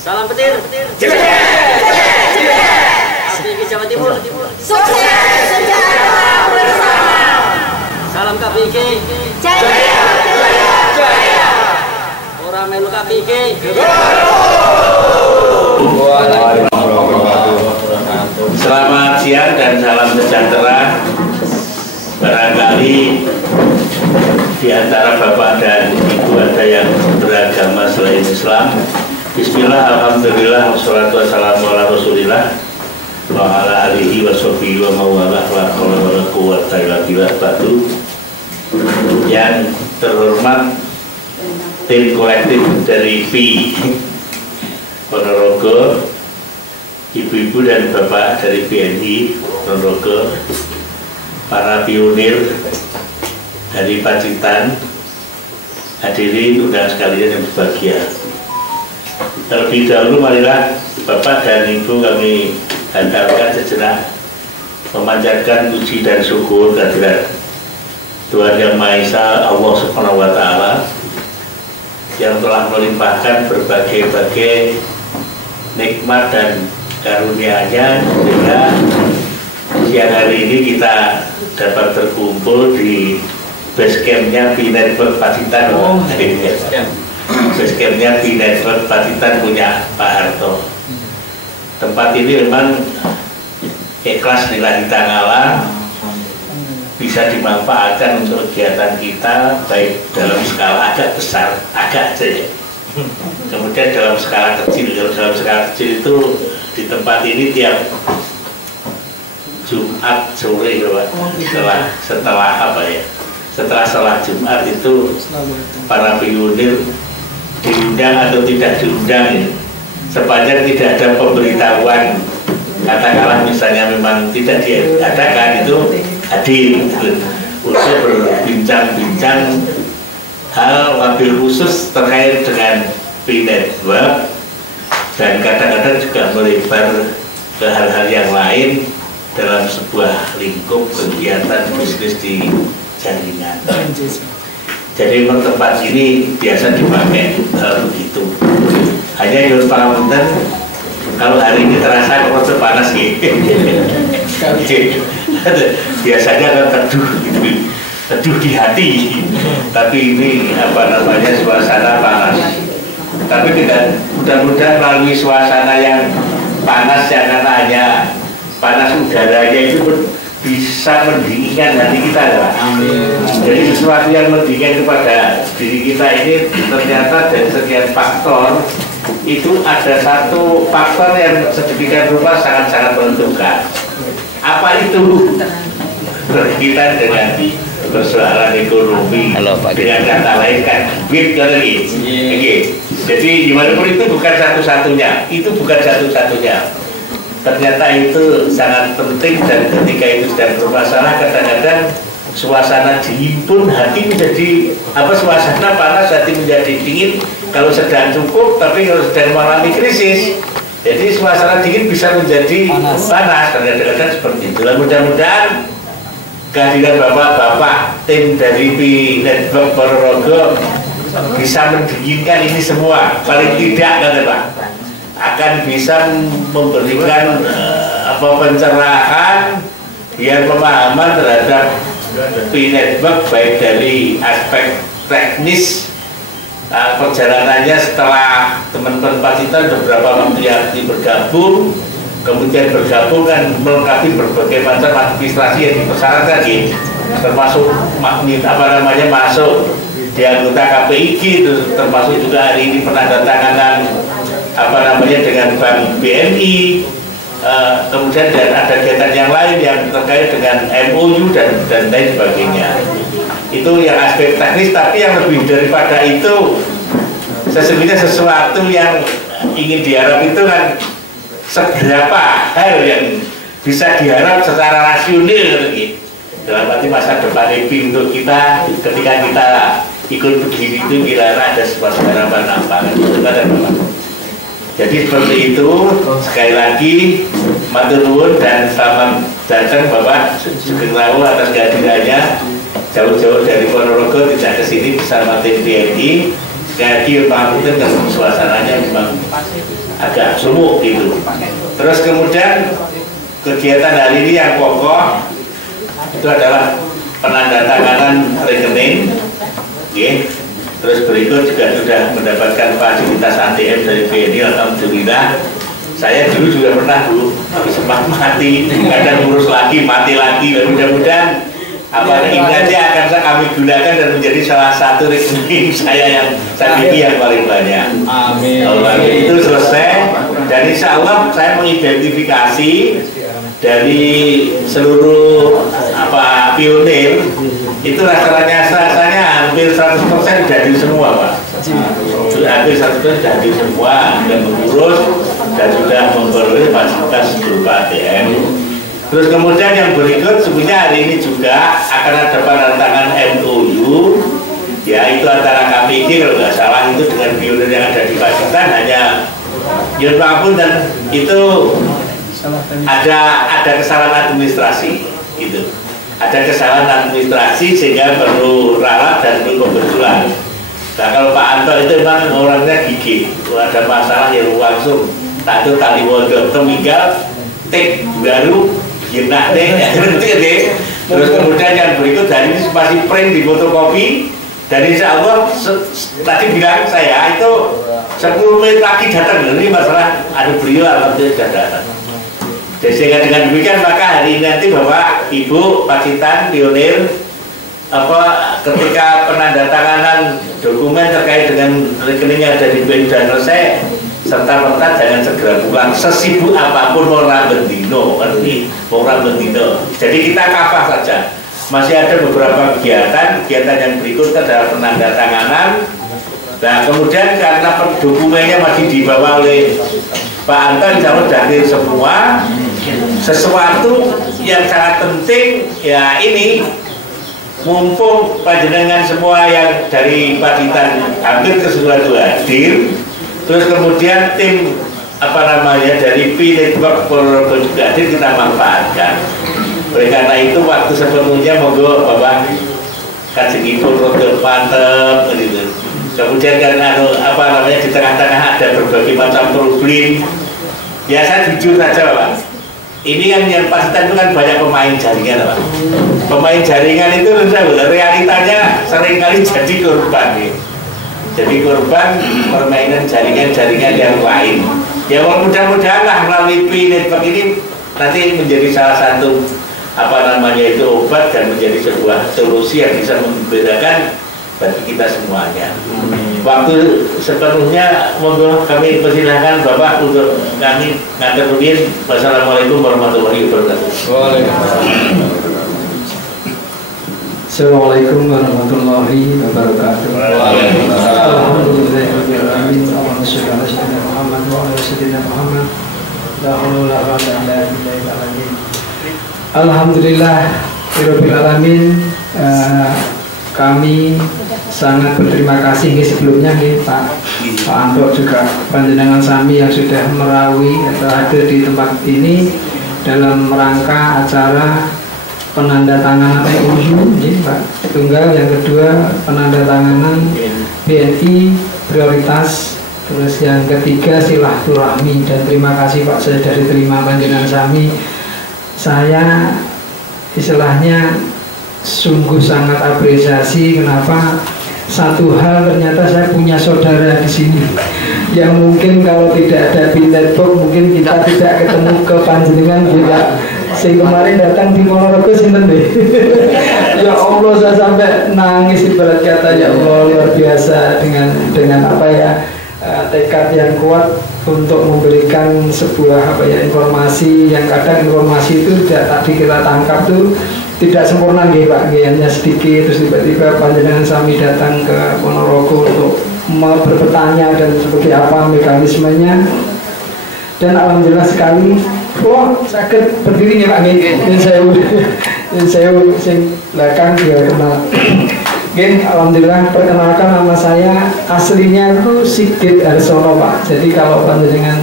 Salam petir. KPIK Jawa Timur. Sukses sejahtera bersama. Salam KPIK. Jaya. Orang melu KPIK. Selamat siang dan salam sejahtera. Barangkali di antara bapak dan ibu ada yang beragama selain Islam. Bismillah, alhamdulillah, wassalatu wassalamu ala rasulillah wa ala alihi wa sahbihi wa mawalah wa hawla wa la quwwata illa billah. Yang terhormat tim kolektif dari PI Ponorogo, ibu-ibu dan bapak dari BNI Ponorogo, para pionir dari Pacitan, hadirin undang sekalian yang berbahagia. Terlebih dahulu marilah Bapak dan Ibu kami hantarkan sejenak memanjatkan puji dan syukur kehadirat Tuhan Yang Maha Esa, Allah Subhanahu wa Ta'ala, yang telah melimpahkan berbagai-bagai nikmat dan karunia-Nya sehingga siang hari ini kita dapat terkumpul di base camp-nya PI Network Pacitan. Base camp-nya PI Network Pacitan punya Pak Harto. Tempat ini memang ikhlas lillahi ta'ala, bisa dimanfaatkan untuk kegiatan kita baik dalam skala agak besar, agak saja. Kemudian dalam skala kecil, dalam skala kecil itu di tempat ini tiap Jumat sore setelah apa ya? Setelah sholat Jumat itu para pionir diundang atau tidak diundang ya. Sepanjang tidak ada pemberitahuan, katakanlah misalnya memang tidak diadakan, itu hadir untuk berbincang-bincang hal wabil khusus terkait dengan PI Network, dan kadang-kadang juga melebar ke hal-hal yang lain dalam sebuah lingkup kegiatan bisnis di jaringan. Jadi memang tempat ini biasa dipakai begitu. Hanya yang pangapunten, kalau hari ini terasa kok panas gitu. Biasanya kan teduh di hati, tapi ini apa namanya, suasana panas. Tapi tidak, mudah-mudahan melalui suasana yang panas, jangan hanya panas udaranya, itu bisa mendinginkan hati kita, Pak. Amin. Jadi sesuatu yang mendinginkan kepada diri kita ini ternyata dari sekian faktor itu ada satu faktor yang sedemikian rupa sangat-sangat menentukan. Apa itu? Berkaitan dengan persoalan ekonomi. Halo, Pak. Dengan kata lain kan duit lagi. Jadi gimana pun itu bukan satu-satunya. Itu bukan satu-satunya. Ternyata itu sangat penting, dan ketika itu sedang bermasalah kadang-kadang suasana dingin pun hati menjadi suasana panas hati menjadi dingin kalau sedang cukup, tapi kalau sedang mengalami krisis jadi suasana dingin bisa menjadi panas kadang-kadang seperti itu. Mudah-mudahan kehadiran bapak-bapak tim dari PI Network Ponorogo bisa mendinginkan ini semua, paling tidak kata Pak, akan bisa memberikan pencerahan biar pemahaman terhadap PI Network baik dari aspek teknis perjalanannya setelah teman-teman Pacitan beberapa waktu yang bergabung, kemudian bergabung kan melengkapi berbagai macam administrasi yang dipersyaratkan gitu, termasuk masuk di anggota KPIK, itu termasuk juga hari ini penandatanganan dengan Bank BNI, kemudian dan ada kegiatan yang lain yang terkait dengan MOU dan lain sebagainya. Itu yang aspek teknis, tapi yang lebih daripada itu sesungguhnya sesuatu yang ingin diharap itu kan seberapa hal yang bisa diharap secara rasional gitu. Dalam arti masa depan IP untuk kita ketika kita ikut begini itu kira-kira ada sebuah harapan apa gitu kan, Bapak. Jadi seperti itu, sekali lagi matur nuwun dan selamat datang Bapak Sugeng Rawu atas kehadirannya jauh-jauh dari Ponorogo tidak ke sini bersama tim BNI. Sekali lagi Pak Mungkin dan suasananya memang agak sumuk gitu. Terus kemudian kegiatan hari ini yang pokok itu adalah penandatanganan rekening, okay. Terus berikut juga sudah mendapatkan fasilitas ATM dari BNI, alhamdulillah. Saya dulu juga pernah sempat mati, kadang ngurus lagi, mati lagi. Mudah-mudahan ini aja akan kami gunakan dan menjadi salah satu rekening saya yang saat ini yang paling banyak. Amin. Kalau itu selesai, dan insya Allah saya mengidentifikasi dari seluruh pionir itu rasanya hampir 100% jadi semua, Pak. Hampir 100% jadi semua dan mengurus dan sudah memperoleh fasilitas berupa ATM. Terus kemudian yang berikut sebenarnya hari ini juga akan ada penandatangan MOU, ya itu antara KPG kalau nggak salah itu dengan pionir yang ada di Pacitan, hanya ya apapun, dan itu ada kesalahan administrasi gitu. Ada kesalahan administrasi sehingga perlu ralat dan perlu pembetulan. Nah kalau Pak Anto itu memang orangnya gigih, ada masalah yang langsung satu kali modal teminggal tek baru enak deh. Terus kemudian yang berikut dari ini masih print di fotokopi, dan insya Allah tadi bilang saya itu 10 menit lagi datang. Ini masalah ada beliau alhamdulillah sudah datang. Jadi sehingga dengan demikian maka hari ini nanti Bapak Ibu Pacitan pionir ketika penandatanganan dokumen terkait dengan rekening yang ada di BNI dan selesai, serta merta jangan segera pulang sesibuk apapun orang bendino, orang bendino. Jadi kita kafah saja. Masih ada beberapa kegiatan yang berikut adalah penandatanganan. Nah kemudian karena dokumennya masih dibawa oleh Pak Anton, insya Allah hadir semua. Sesuatu yang sangat penting ya ini, mumpung panjenengan semua yang dari Pacitan hampir keseluruhan itu hadir, terus kemudian tim dari P-Network Ponorogo juga hadir, kita manfaatkan. Oleh karena itu waktu sepenuhnya monggo Bapak Kajengipun rodo mantep gitu. Kemudian kan di tengah-tengah ada berbagai macam problem. Ya saya jujur saja Pak. Ini yang Pacitan itu kan banyak pemain jaringan, Pak. Pemain jaringan itu realitanya seringkali jadi korban, ya. Jadi korban permainan jaringan-jaringan yang lain. Ya mudah-mudahan lah melalui P-Network ini nanti menjadi salah satu itu obat dan menjadi sebuah solusi yang bisa membedakan bagi kita semuanya. Waktu sepenuhnya monggo kami persilahkan Bapak untuk kami ngantar nurin. Wassalamualaikum warahmatullahi wabarakatuh. Assalamualaikum warahmatullahi wabarakatuh. Alhamdulillahirabbil alamin. Allahumma shalli ala sayyidina Muhammad wa ala sayyidina Muhammad. La haula wa la quwwata illa billah. Alhamdulillah rabbil alamin. Kami sangat berterima kasih sebelumnya Pak Anto juga panjenengan sami yang sudah merawi atau hadir di tempat ini dalam rangka acara penandatanganan MOU Pak Tunggal, yang kedua penandatanganan BNI prioritas, terus yang ketiga silaturahmi. Dan terima kasih Pak, saya dari terima panjenengan sami, saya istilahnya sungguh sangat apresiasi. Kenapa? Satu hal, ternyata saya punya saudara di sini yang mungkin kalau tidak ada P-Network mungkin kita tidak ketemu ke panjenengan juga. Saya kemarin datang di Ponorogo sinten deh. Ya Allah, saya sampai nangis ibarat kata, ya Allah luar biasa dengan tekad yang kuat untuk memberikan sebuah informasi yang kadang informasi itu tidak tadi kita tangkap tuh tidak sempurna Pak, hanya sedikit, terus tiba-tiba panjenengan sami datang ke Ponorogo untuk bertanya dan seperti apa mekanismenya. Dan alhamdulillah sekali, sakit berdiri nih Pak, yang saya belakang dia kenal. Alhamdulillah, perkenalkan nama saya aslinya itu Sigit Harsono Pak. Jadi kalau panjenengan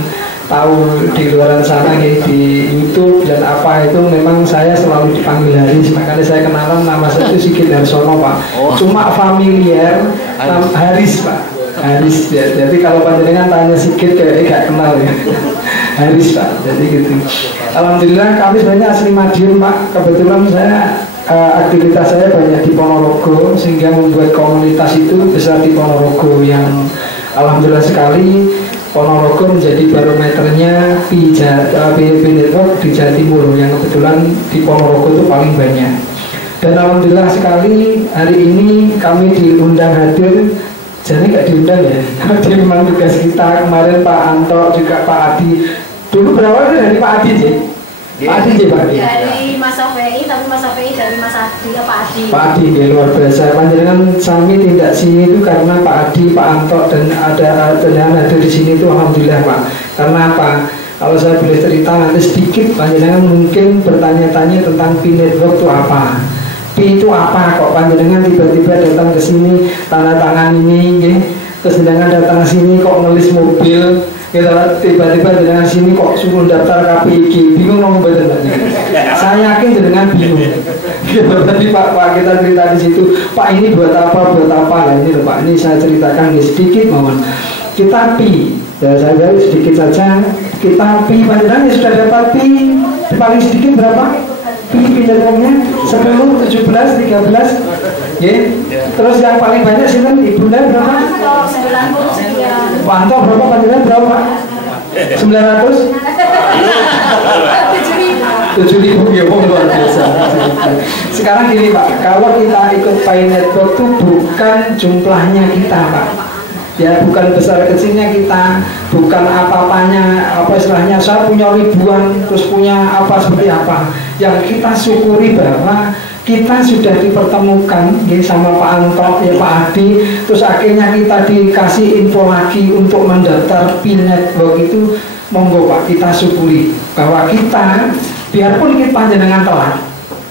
tahu di luar sana di YouTube dan apa itu, memang saya selalu dipanggil Haris, makanya saya kenalan nama saya itu Sigit Harsono Pak. Cuma familiar Haris Pak. Haris ya. Jadi kalau panjenengan tanya Sigit kayaknya gak kenal ya. Haris Pak. Jadi gitu. Alhamdulillah kami sebenarnya asli Madiun Pak. Kebetulan saya aktivitas saya banyak di Ponorogo sehingga membuat komunitas itu besar di Ponorogo yang alhamdulillah sekali Ponorogo menjadi barometernya PIP Network di Jawa Timur yang kebetulan di Ponorogo itu paling banyak. Dan alhamdulillah sekali hari ini kami diundang hadir. Jadi nggak diundang ya. Jadi memang tugas kita kemarin Pak Anto juga Pak Adi. Dulu berawal dari Pak Adi sih. Pak Adi sih Pak Adi. Dari Mas Sofi, tapi Mas Sofi dari Mas Adi ya Pak Adi. Pak Adi ya, luar biasa. Panjenengan sami tidak sini itu karena Pak Adi, Pak Anto dan ada di sini itu alhamdulillah Pak. Karena apa? Kalau saya boleh cerita nanti sedikit, panjenengan mungkin bertanya-tanya tentang Pi Network itu apa. Pi itu apa? Kok panjenengan tiba-tiba datang ke sini tanda tangan ini, ya? Terus panjenengan datang ke sini kok ngelis mobil, kita tiba-tiba dengan sini kok suruh daftar KPIG, bingung ngomong betul tadi. Saya yakin dengan bingung. Tadi Pak kita cerita di situ, Pak ini buat apa? Nah, ini loh Pak, ini saya ceritakan sedikit mohon. Kita Pi, ya, saya jawab sedikit saja. Kita Pi, panjenengan sudah dapat Pi paling sedikit berapa? Pi datangnya 10, 17, 13, ya. Terus yang paling banyak sih kan Ibunda berapa? Pak Anto berapa? Panjenengan berapa? 900? 7.000 ya, luar biasa. Sekarang gini Pak, kalau kita ikut Pi Network itu bukan jumlahnya kita Pak. Ya bukan besar kecilnya kita, bukan apa-apanya, apa istilahnya saya punya ribuan terus punya apa seperti apa. Yang kita syukuri bahwa kita sudah dipertemukan ya, sama Pak Anto ya Pak Adi, terus akhirnya kita dikasih info lagi untuk mendaftar Pi Network itu, monggo Pak kita syukuri bahwa kita biarpun kita panjenengan telat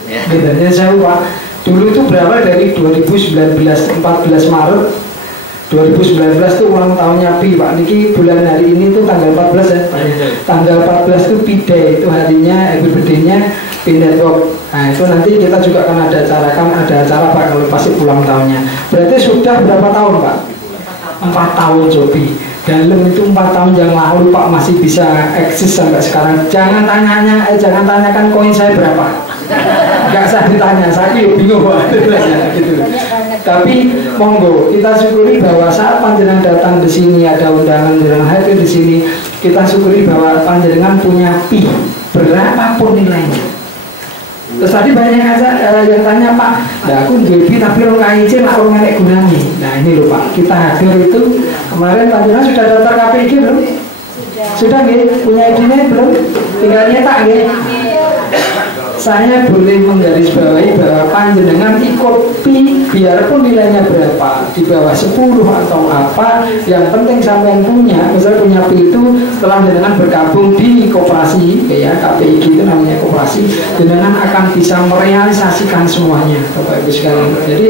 gitu. Ya saya Pak dulu itu berawal dari 2019 14 Maret 2019 itu ulang tahunnya Pi Pak. Niki bulan hari ini tuh tanggal 14 ya Pak. Tanggal 14 itu Pi Day, itu harinya birthday-nya Pi Network. Nah itu nanti kita juga akan ada acara Pak kalau pasti ulang tahunnya. Berarti sudah berapa tahun Pak? 4 tahun Jopi. Dalam itu 4 tahun yang lalu Pak masih bisa eksis sampai sekarang. Jangan tanyakan koin saya berapa. Gak usah ditanya, saya bingung Pak. Gitu. Tapi monggo kita syukuri bahwa saat panjenengan datang di sini ada undangan hadir di sini, kita syukuri bahwa panjenengan punya Pi berapapun nilainya. Terus tadi banyak aja yang tanya Pak, nah aku Pi tapi lo KIC lah orang nggak gunanya. Nah ini loh Pak, kita hadir itu kemarin panjenengan sudah daftar KPIG belum? Sudah nggih? Punya ID-nya belum? Tinggal nyetak nggih. Saya boleh menggarisbawahi bahwa panjenengan ikut Pi biarpun nilainya berapa, di bawah 10 atau apa, yang penting sampean punya, misalnya punya Pi itu setelah jenengan bergabung di koperasi ya KPIG itu namanya koperasi, jenengan akan bisa merealisasikan semuanya Bapak Ibu sekalian. Jadi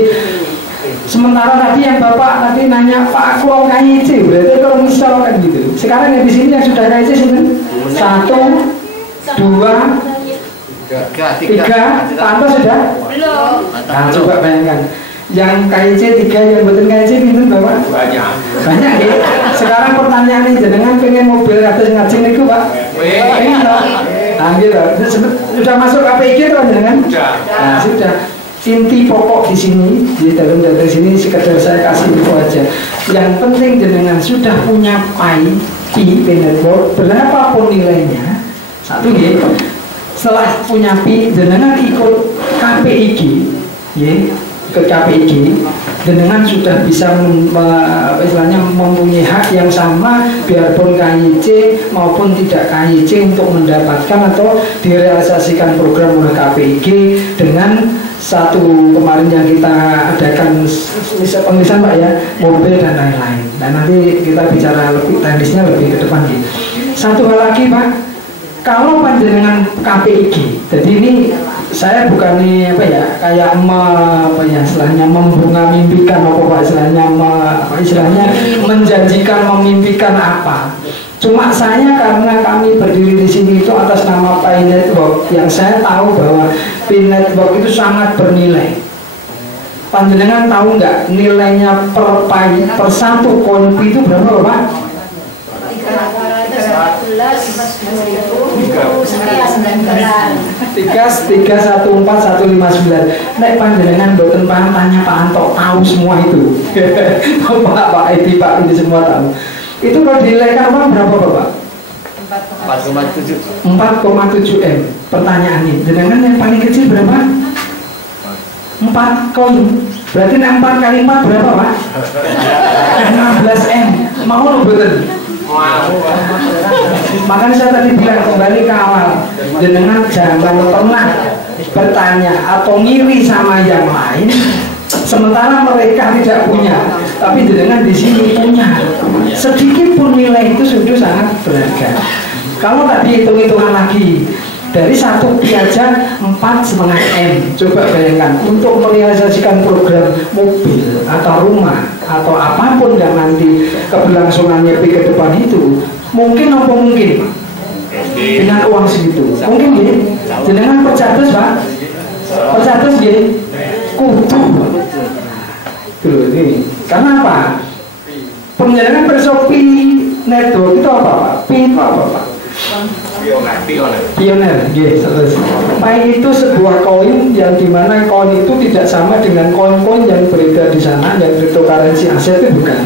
sementara tadi yang Bapak tadi nanya Pak aku mau KIC, berarti kalau misalkan gitu. Sekarang yang di sini yang sudah KIC sini 1, 2, 3, Tanto sudah? Belum. Nah coba bayangkan, yang KIC 3 yang betul KIC itu Bapak? Banyak ya. Sekarang pertanyaan ini, jenengan pengen mobil atas ngajin itu Pak? Pengen toh? Nah gitu, sudah masuk KPIG toh jenengan? Nah sudah. Inti pokok di sini, di dalam data sini sekedar saya kasih info aja. Yang penting jenengan sudah punya Pi Network berapapun nilainya, satu ya. Setelah punya Pi, jenengan ikut KPIG, ya, ke KPIG, jenengan sudah bisa istilahnya mempunyai hak yang sama, biarpun KIC maupun tidak KIC untuk mendapatkan atau direalisasikan program oleh KPIG dengan satu kemarin yang kita adakan penulisan Pak ya, mobil dan lain-lain. Dan nanti kita bicara lebih teknisnya lebih ke depan ya. Satu hal lagi Pak. Kalau panjenengan KPIG, jadi ini saya bukan nih apa ya, kayak istilahnya membunga mimpikan apa Pak istilahnya menjanjikan memimpikan apa. Cuma saya karena kami berdiri di sini itu atas nama Pi Network, yang saya tahu bahwa Pi Network itu sangat bernilai. Panjenengan tahu nggak nilainya per satu koin itu berapa Pak? 314,159. Nek panjenengan boten paham tanya Pak Anto, tahu semua itu. Pak Edi Pak ini semua tahu. Itu kalau dinilaikan uang berapa Bapak? 4,7 M. Pertanyaannya, jenengan yang paling kecil berapa? 4 koin. Berarti 4 kali 4 berapa Pak? 16 M. Mau lo betul? Makanya saya tadi bilang kembali ke awal, jenengan jangan pernah bertanya atau ngiri sama yang lain sementara mereka tidak punya, tapi jenengan di sini punya. Sedikit pun nilai itu sudah sangat berharga. Kalau tadi hitung-hitungan lagi dari 1 pi aja 4,5 M. Coba bayangkan untuk merealisasikan program mobil atau rumah atau apapun yang nanti keberlangsungannya pi ke depan itu mungkin apa mungkin dengan uang segitu mungkin ya. Jenengan percatus Pak, percatus ya kudu tuh ini karena apa? Penjaringan bersopi network itu apa Pak? Pi itu apa Pak? Pioner, yes, terus. Pi itu sebuah koin yang dimana koin itu tidak sama dengan koin-koin yang beredar di sana, yang cryptocurrency aset itu bukan.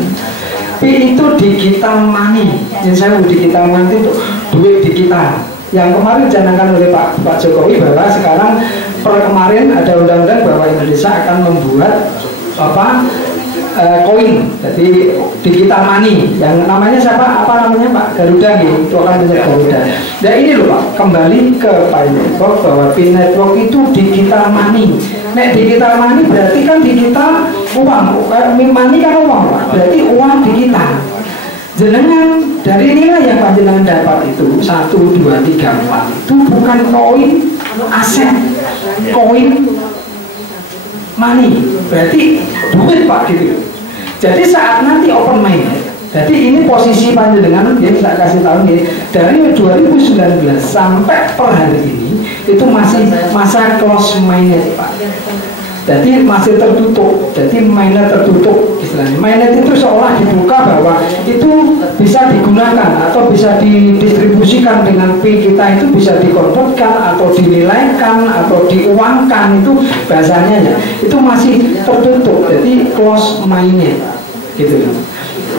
Pi itu digital money, yang saya digital money itu duit digital. Yang kemarin dicanangkan oleh Pak Jokowi bahwa sekarang per kemarin ada undang-undang bahwa Indonesia akan membuat koin, jadi digital money yang namanya siapa? Apa namanya Pak? Garuda gitu, itu akan menjadi Garuda. Nah ini loh Pak, kembali ke Pi Network bahwa Pi Network itu digital money. Nek digital money berarti kan digital uang, money kan uang Pak, berarti uang digital. Jenengan dari nilai yang panjenengan dapat itu 1, 2, 3, 4 itu bukan koin aset, koin money, berarti duit Pak gitu. Jadi saat nanti open minded, jadi ini posisi panjenengan ya saya kasih tahu nih dari 2019 sampai per hari ini itu masih masa close minded Pak. Jadi masih tertutup, jadi mainnet tertutup istilahnya. Mainnet itu seolah dibuka bahwa itu bisa digunakan atau bisa didistribusikan dengan Pi kita itu bisa dikonvertkan atau dinilaikan atau diuangkan itu bahasanya ya. Itu masih tertutup, jadi close mainnet gitu.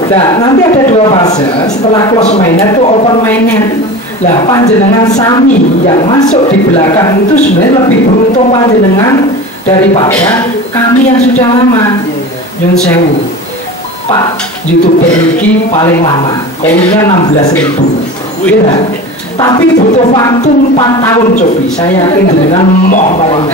Nah nanti ada 2 fase setelah close mainnet itu open mainnet. Lah panjenengan sami yang masuk di belakang itu sebenarnya lebih beruntung panjenengan daripada kami yang sudah lama. Nyun sewu Pak YouTuber ini paling lama koinnya 16.000 ya, tapi butuh waktu 4 tahun cobi. Saya yakin jenengan mau paling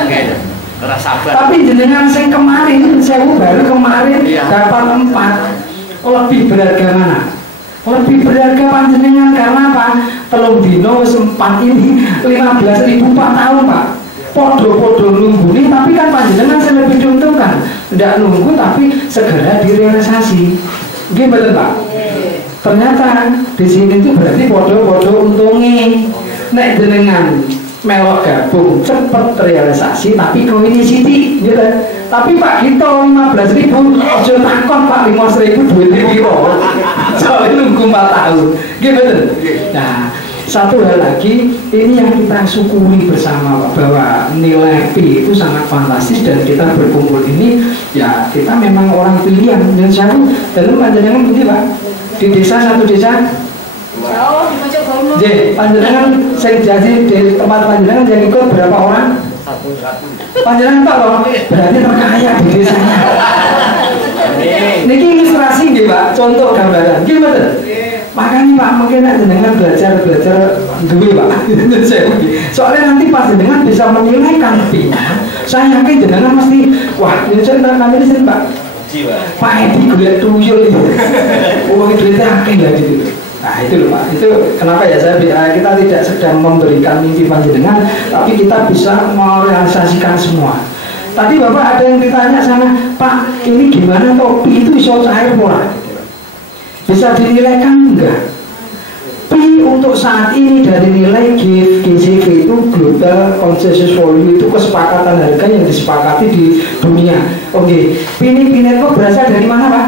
tapi jenengan yang kemarin sewu baru kemarin dapat 4 lebih berharga mana? Lebih berharga panjenengan karena apa? Telung dino 4 ini 15.000 4 tahun Pak. Podo-podo nunggu nih, tapi kan panjenengan saya lebih diuntungkan. Tidak nunggu tapi segera direalisasi. Gimana Pak? Ternyata di sini itu berarti podo-podo untungnya. Nek jenengan melok gabung cepet realisasi tapi koinnya siti, gitu. Tapi Pak Gito 15.000, ojo takon Pak 15.000 duitnya kiro. Soalnya nunggu 4 tahun. Gimana? Nah. Satu hal lagi, ini yang kita syukuri bersama Pak, bahwa nilai Pi itu sangat fantastis dan kita berkumpul ini, ya kita memang orang pilihan. Dan saya dan panjenengan ini Pak, di desa satu desa. Jauh di Mojokerto. Jadi panjenengan saya jadi di tempat panjenengan yang ikut berapa orang? 1. Panjenengan Pak loh, berarti terkaya di desanya. Ini ilustrasi nih Pak, contoh gambaran. Gimana? Makanya Pak mungkin jenengan belajar duwe Pak. Soalnya nanti pas jenengan bisa menilaikan Pi-nya, saya yakin jenengan mesti wah ini cerita kami ini Pak. Pak Edi gue tuyul itu. Uang duitnya akeh ya gitu. Nah itu loh Pak. Itu kenapa ya kita tidak sedang memberikan mimpi panjenengan, tapi kita bisa merealisasikan semua. Tadi Bapak ada yang ditanya sana, Pak ini gimana kok Pi itu iso cair pola? Bisa dinilaikan enggak? Pi Tapi untuk saat ini dari nilai GCV itu Global Consensus Value itu kesepakatan harga yang disepakati di dunia. Oke, Pinetwork berasal dari mana Pak?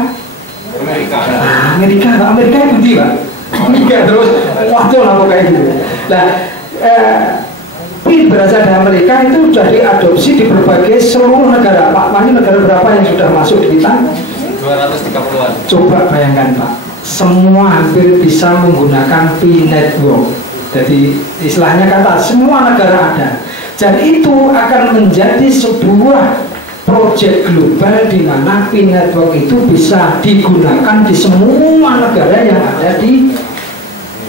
Amerika. Amerika itu di Pak. Amerika terus waduh lah kayak gitu. Nah, PIN berasal dari Amerika itu sudah diadopsi di berbagai seluruh negara. Pak, ini negara berapa yang sudah masuk di kita? 230-an. Coba bayangkan Pak, semua hampir bisa menggunakan Pinetwork. Jadi istilahnya kata semua negara ada. Dan itu akan menjadi sebuah proyek global di mana Pinetwork itu bisa digunakan di semua negara yang ada di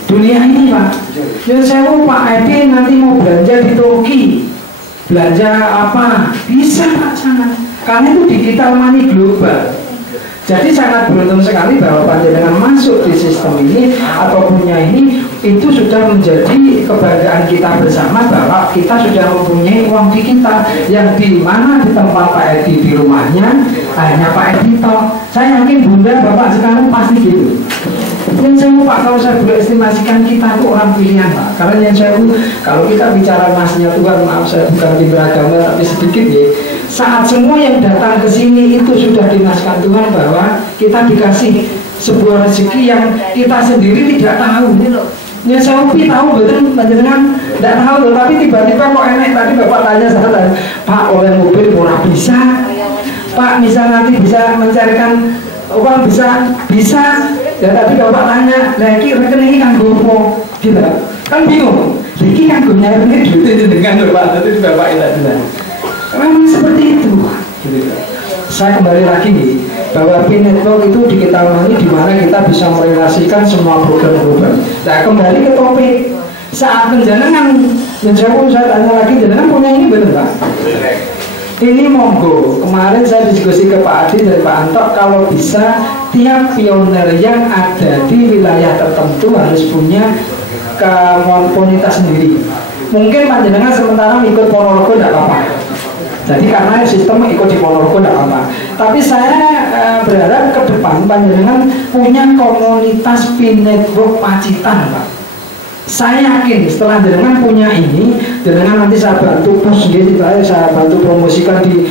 dunia ini Pak. Yang saya mau Pak Edi nanti mau belanja di Turki, belanja apa bisa Pak sana, karena itu digital money global. Jadi sangat beruntung sekali bahwa panjenengan masuk di sistem ini atau punya ini, itu sudah menjadi kebanggaan kita bersama bahwa kita sudah mempunyai uang di kita, yang di mana di tempat Pak Edi di rumahnya hanya Pak Edi toh. Saya yakin Bunda Bapak sekarang pasti gitu. Yang saya Pak, kalau saya boleh estimasikan kita itu orang pilihan Pak. Karena yang saya kalau kita bicara masnya Tuhan, maaf saya bukan di beragama tapi sedikit ya. Saat semua yang datang ke sini itu sudah dinaskan Tuhan bahwa kita dikasih sebuah rezeki yang kita sendiri tidak tahu. Yang saya tahu betul, panjenengan tidak tahu, tapi tiba-tiba kok enak. Tadi Bapak tanya saya, Pak oleh mobil murah bisa, Pak misal nanti bisa mencarikan uang bisa. Dan tadi Bapak tanya, lagi rekening kan gopo, gitu kan bingung. Lagi kan gue nyari duit dengan Bapak, itu Bapak itu. Memang seperti itu. Saya kembali lagi nih, bahwa Pinetwork itu diketahui di mana kita bisa merelasikan semua program global. Nah kembali ke topik, saat penjenengan menjawab saya tanya lagi, jenengan punya ini benar Pak? Ini monggo. Kemarin saya diskusi ke Pak Adi dan Pak Anto, kalau bisa tiap pioner yang ada di wilayah tertentu harus punya komunitas sendiri. Mungkin panjenengan sementara ikut Ponorogo tidak apa-apa. Jadi karena sistem ikut di Ponorogo tidak apa-apa. Tapi saya berharap ke depan panjenengan punya komunitas Pinetwork Pacitan Pak. Saya yakin setelah jenengan punya ini, jenengan nanti saya bantu push gitu, saya bantu promosikan di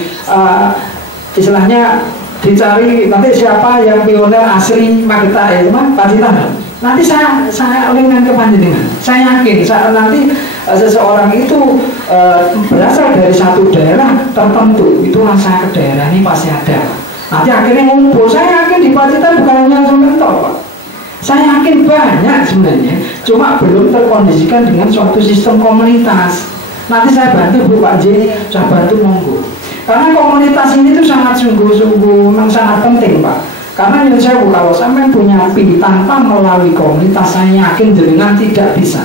istilahnya dicari nanti siapa yang pioner asli Mageta ya teman Pacitan. Nanti saya linkkan ke panjenengan. Saya yakin saat nanti seseorang itu berasal dari satu daerah tertentu, itu rasa ke daerah ini pasti ada. Nanti akhirnya ngumpul. Saya yakin di Pacitan bukan hanya Sumentor Pak. Saya yakin banyak sebenarnya, cuma belum terkondisikan dengan suatu sistem komunitas. Nanti saya bantu Bu Pak J, saya bantu monggo. Karena komunitas ini tuh sangat sungguh-sungguh memang sangat penting Pak. Karena yang saya kalau sampai punya PIN tanpa melalui komunitas, saya yakin jenengan tidak bisa.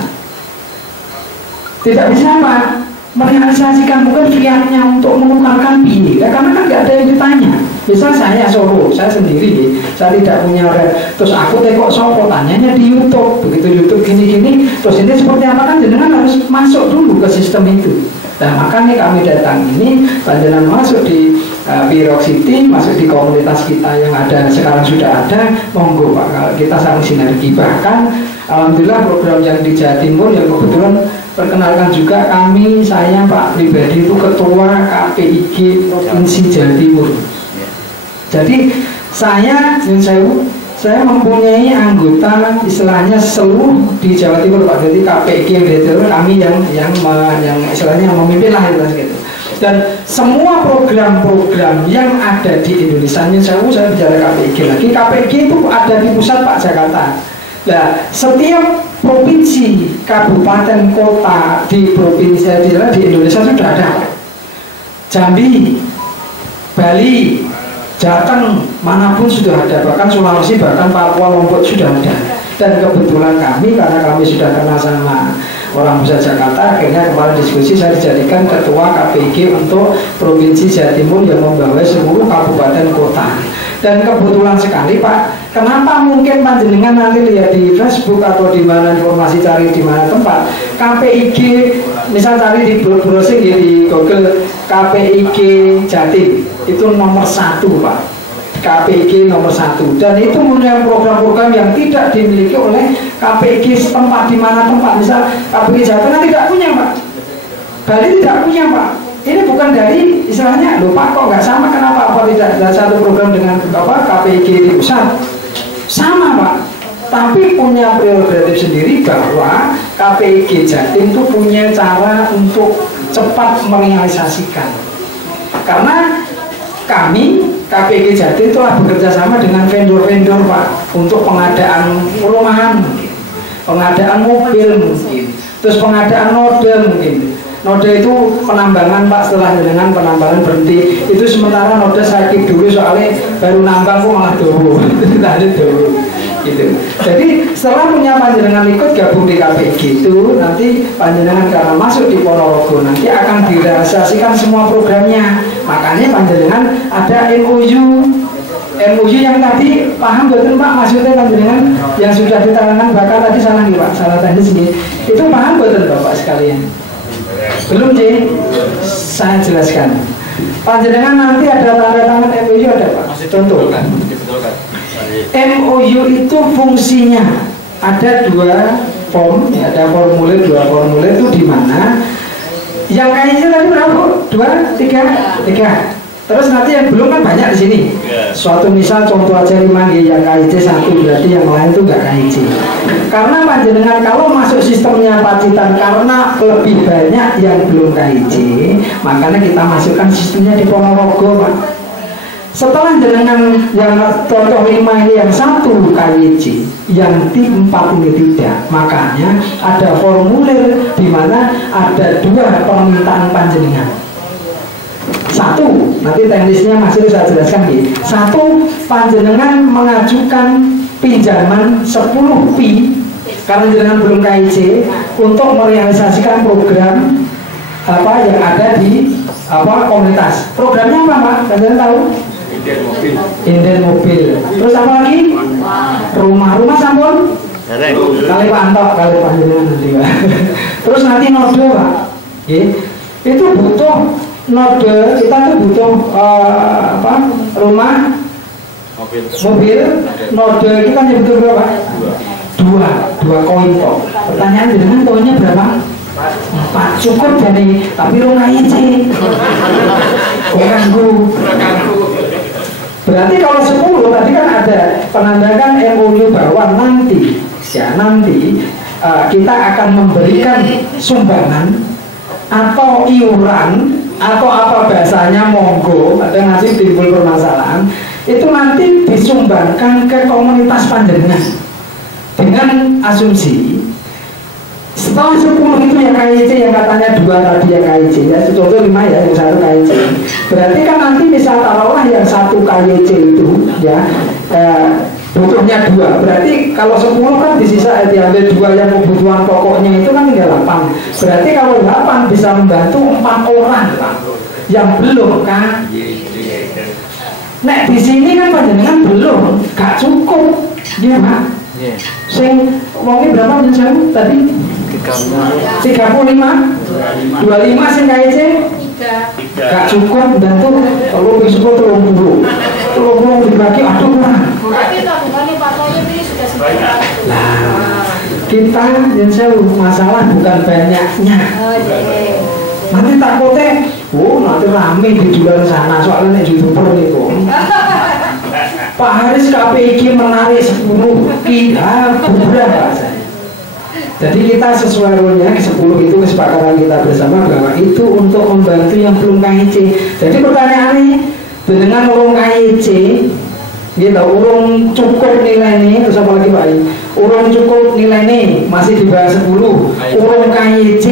Tidak bisa Pak merealisasikan mungkin fiatnya untuk menukarkan PIN ya, karena kan nggak ada yang ditanya. Misal saya Solo, saya sendiri, saya tidak punya rep, terus aku kok sopo tanyanya di YouTube, begitu YouTube gini-gini, terus ini seperti apa kan jenengan harus masuk dulu ke sistem itu. Nah makanya kami datang ini, panjenengan masuk di Pirok City, masuk di komunitas kita yang ada sekarang sudah ada, monggo Pak, kita saling sinergi. Bahkan alhamdulillah program yang di Jawa Timur yang kebetulan perkenalkan juga kami, saya Pak pribadi itu ketua KPIG Provinsi Jawa Timur. Jadi saya mempunyai anggota istilahnya seluruh di Jawa Timur Pak. Jadi KPIG kami yang istilahnya memimpin lah gitu. Dan semua program-program yang ada di Indonesia, saya bicara KPIG lagi. KPIG itu ada di pusat Pak Jakarta. Nah, setiap provinsi, kabupaten, kota di provinsi di Indonesia sudah ada. Jambi, Bali, Jateng, manapun sudah ada, bahkan Sulawesi, bahkan Papua, Lombok sudah ada. Dan kebetulan kami, karena kami sudah kenal sama orang pusat Jakarta, akhirnya kemarin diskusi saya dijadikan ketua KPIG untuk Provinsi Jawa Timur yang membawa seluruh kabupaten kota. Dan kebetulan sekali Pak, kenapa mungkin panjenengan nanti lihat di Facebook atau di mana informasi cari di mana tempat KPIG, misal cari di browsing di Google KPIG Jatim itu nomor 1 Pak. KPG nomor 1, dan itu punya program-program yang tidak dimiliki oleh KPG setempat di mana tempat. Misal KPG Jawa Tengah tidak punya Pak, Bali tidak punya Pak. Ini bukan dari istilahnya, loh Pak kok nggak sama, kenapa apa tidak ada satu program dengan KPG di pusat? Sama Pak, tapi punya prerogatif sendiri bahwa KPG Jatim itu punya cara untuk cepat merealisasikan. Karena kami KPG Jatim telah bekerja sama dengan vendor-vendor Pak untuk pengadaan perumahan mungkin, pengadaan mobil mungkin, terus pengadaan noda mungkin. Noda itu penambangan Pak, setelah dengan penambangan berhenti itu sementara noda sakit dulu soalnya baru nambang kok malah dowo tidak ada dowo gitu. Jadi setelah punya panjenengan ikut gabung di KPG itu, nanti panjenengan karena masuk di Ponorogo nanti akan direalisasikan semua programnya. Makanya panjenengan ada MOU yang tadi paham betul Pak, maksudnya panjenengan yang sudah diterangkan bahkan tadi salah nih Pak, salah teknis nih, itu paham betul Bapak sekalian? Belum J, saya jelaskan. Panjenengan nanti ada tanda tangan MOU ada Pak. Contoh kan. MOU itu fungsinya ada 2 form, ya, ada formulir, 2 formulir itu di mana yang kayaknya tadi berapa? 2, 3. Terus nanti yang belum kan banyak di sini. Suatu misal contoh aja 5 yang KIC 1 berarti yang lain itu nggak KIC. Karena panjenengan kalau masuk sistemnya Pacitan karena lebih banyak yang belum KIC, makanya kita masukkan sistemnya di Ponorogo Pak. Setelah jenengan yang contoh 5 ini yang 1 KIC, yang 4 ini tidak, makanya ada formulir di mana ada 2 permintaan panjenengan. 1, nanti teknisnya masih saya jelaskan ya. 1, panjenengan mengajukan pinjaman 10 pi karena jenengan belum KIC untuk merealisasikan program yang ada di komunitas. Programnya apa Pak? Kalian tahu? Inden mobil. Terus apa lagi? Rumah sampun? Kali Pak Antok, kali panjenengan nanti Pak. Terus nanti nodo Pak. Itu butuh noda, kita tuh butuh rumah, mobil, noda kita hanya butuh berapa? 2 koin kok. Pertanyaan dengan koinnya berapa? 4, cukup jadi, tapi lo ngain sih. Ganggu. Berarti kalau 10 tadi kan ada penandakan MOU bahwa nanti kita akan memberikan sumbangan atau iuran atau apa bahasanya monggo, ada ngasih timbul permasalahan itu nanti disumbangkan ke komunitas panjenengan dengan asumsi setelah 10 itu yang KIC yang katanya 2 tadi yang KIC ya, contoh 5 ya, yang 1 KIC berarti kan nanti misal taruhlah yang 1 KIC itu ya butuhnya 2, berarti kalau 10 kan disisa diambil 2 yang kebutuhan pokoknya itu kan tinggal 8. Berarti kalau 8 bisa membantu 4 orang Pak yang belum kan. Nek di sini kan panjenengan belum, gak cukup, ya Pak. Sing wongnya berapa menjauh tadi? 35, 25 sing KIC? 3. Gak cukup bantu kalau besok 30 dibagi aduh kurang. Berarti tabungannya Pak Toyo ini sudah sebanyak. Nah, kita yang saya masalah bukan banyaknya. Nanti takutnya, nanti rame di jualan sana soalnya YouTuber itu. Pak Haris KPG menarik 10 berapa saya. Jadi kita sesuai rule-nya 10 itu kesepakatan kita bersama bahwa itu untuk membantu yang belum KIC. Jadi pertanyaannya dengan urung KIC gitu, urung cukup nilai ini, terus apa lagi Pak? Urung cukup nilai ini masih di bawah 10. Urung KIC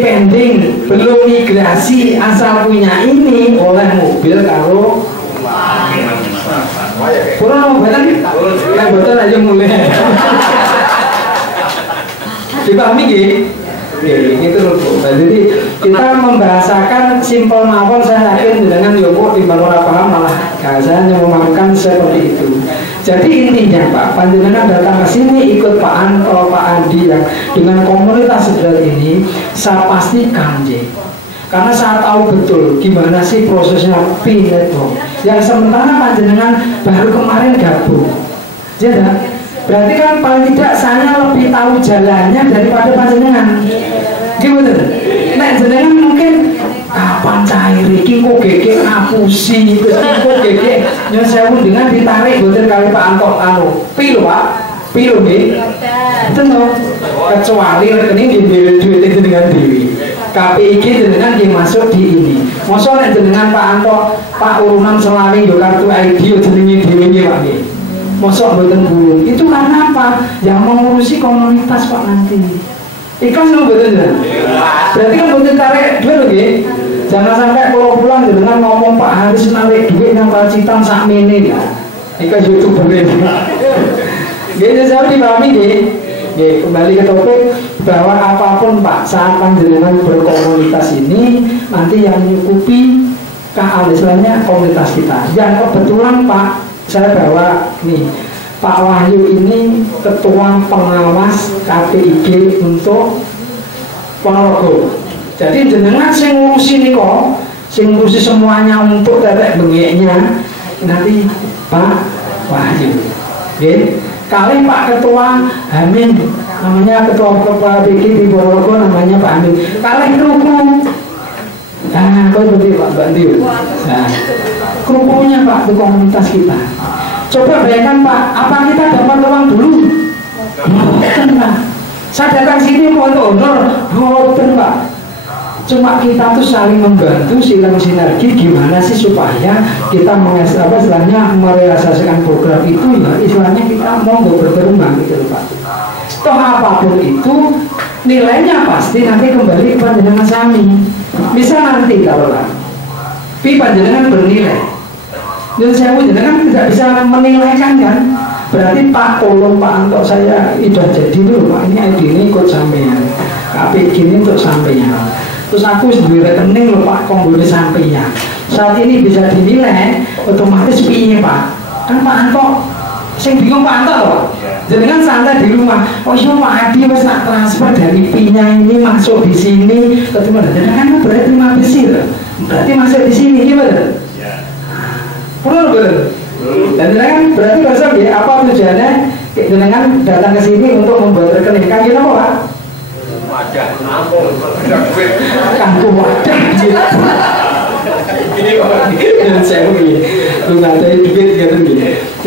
pending, belum migrasi asal punya ini oleh mobil kalau kurang betul kan betul aja mulai. Dipahami gitu loh Bu. Jadi kita membahasakan simpel mawon, saya yakin dengan Yoko di Bangun paham malah saya memahamkan seperti itu. Jadi intinya Pak, panjenengan datang ke sini ikut Pak Anto, Pak Andi yang dengan komunitas sederhana ini, saya pastikan Karena saya tahu betul gimana sih prosesnya Pinetro. Yang sementara panjenengan baru kemarin gabung. Ya dah? Berarti kan paling tidak saya lebih tahu jalannya daripada panjenengan. Gimana? Nek jenengan mungkin kapan cair iki kok gege ngapusi terus kok gege nyon sewu dengan ditarik boten kali Pak Anto anu. Pilo Pak? Pilo nggih? Tentu. Kecuali rekening di duit dengan dewi. KPIG dengan yang masuk di ini. Masa nek jenengan Pak Anto, Pak urunan selawi yo kartu ID yo jenenge dhewe nggih Pak nggih. Mosok mboten bulung. Itu karena apa? Yang mengurusi komunitas Pak nanti. Ikhlas lho mboten ya? Berarti kan mboten tarik duit lho nggih. Jangan sampai kalau pulang jenengan ngomong Pak Haris narik duit nang Pacitan sakmene. Ikhlas YouTuber ini. Nggih saya dipahami nggih. Oke, kembali ke topik bahwa apapun Pak saat panjenengan berkomunitas ini nanti yang menyukupi istilahnya komunitas kita. Yang kebetulan Pak saya bawa nih Pak Wahyu ini ketua pengawas KPIG untuk Ponorogo. Jadi jenengan sing ngurusi nih kok, sing ngurusi semuanya untuk tetek bengeknya nanti Pak Wahyu. Oke. Kali Pak Ketua Amin, namanya Ketua PIG di Ponorogo namanya Pak Amin. Kali keruku, kau berarti Pak Bantiu. Nah, kerukunya Pak di komunitas kita. Coba bayangkan Pak, apa kita dapat uang dulu? Bukan Pak. Saya datang sini mau honor, bukan Pak. Cuma kita tuh saling membantu, silang sinergi gimana sih supaya kita merealisasikan program itu ya istilahnya kita mau berkembang gitu Pak. Toh apapun itu nilainya pasti nanti kembali ke panjenengan sami. Bisa nanti kalau lah panjenengan bernilai dan saya jenengan tidak bisa menilaikan kan. Berarti Pak tolong Pak Anto saya sudah jadi dulu Pak, ini ID ini ikut sampean, KPIG ini untuk sampean. Terus aku sendiri rekening loh Pak, kombolnya sampainya. Saat ini bisa dinilai, otomatis piye Pak? Kan Pak Anto, saya bingung Pak Anto loh. Jangan santai di rumah. Oh iya Pak Adi mas nak transfer dari pinya ini masuk di sini. Ketemu kan berarti terima kasih loh. Berarti masuk di sini gimana? Perlu betul. Dan jangan berarti besok ya apa tujuannya? Jangan datang ke sini untuk membuat rekening. Kan gitu Pak? Wadah, kampung wadah ini Pak saya lu ngatain duit gitu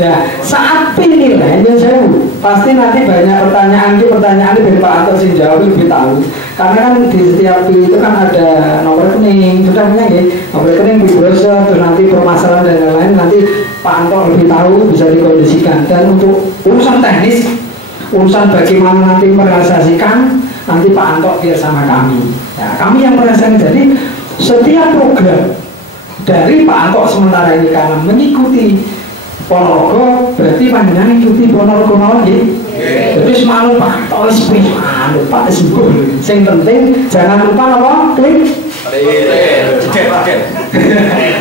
ya saat penilai dan saya pasti nanti banyak pertanyaan dari Pak Anto sing jauh lebih tahu karena kan di setiap itu kan ada nomor rekening sudah punya ya nomor rekening di browser terus nanti permasalahan dan lain-lain nanti Pak Anto lebih tahu bisa dikondisikan dan untuk urusan teknis urusan bagaimana nanti merealisasikan nanti Pak Anto biar sama kami. Ya, kami yang merasakan jadi setiap program dari Pak Anto sementara ini karena mengikuti Ponorogo berarti panjenengan mengikuti Ponorogo lagi. Jadi semalam Pak Anto Pak sembuh. Yang penting jangan lupa apa? Klik.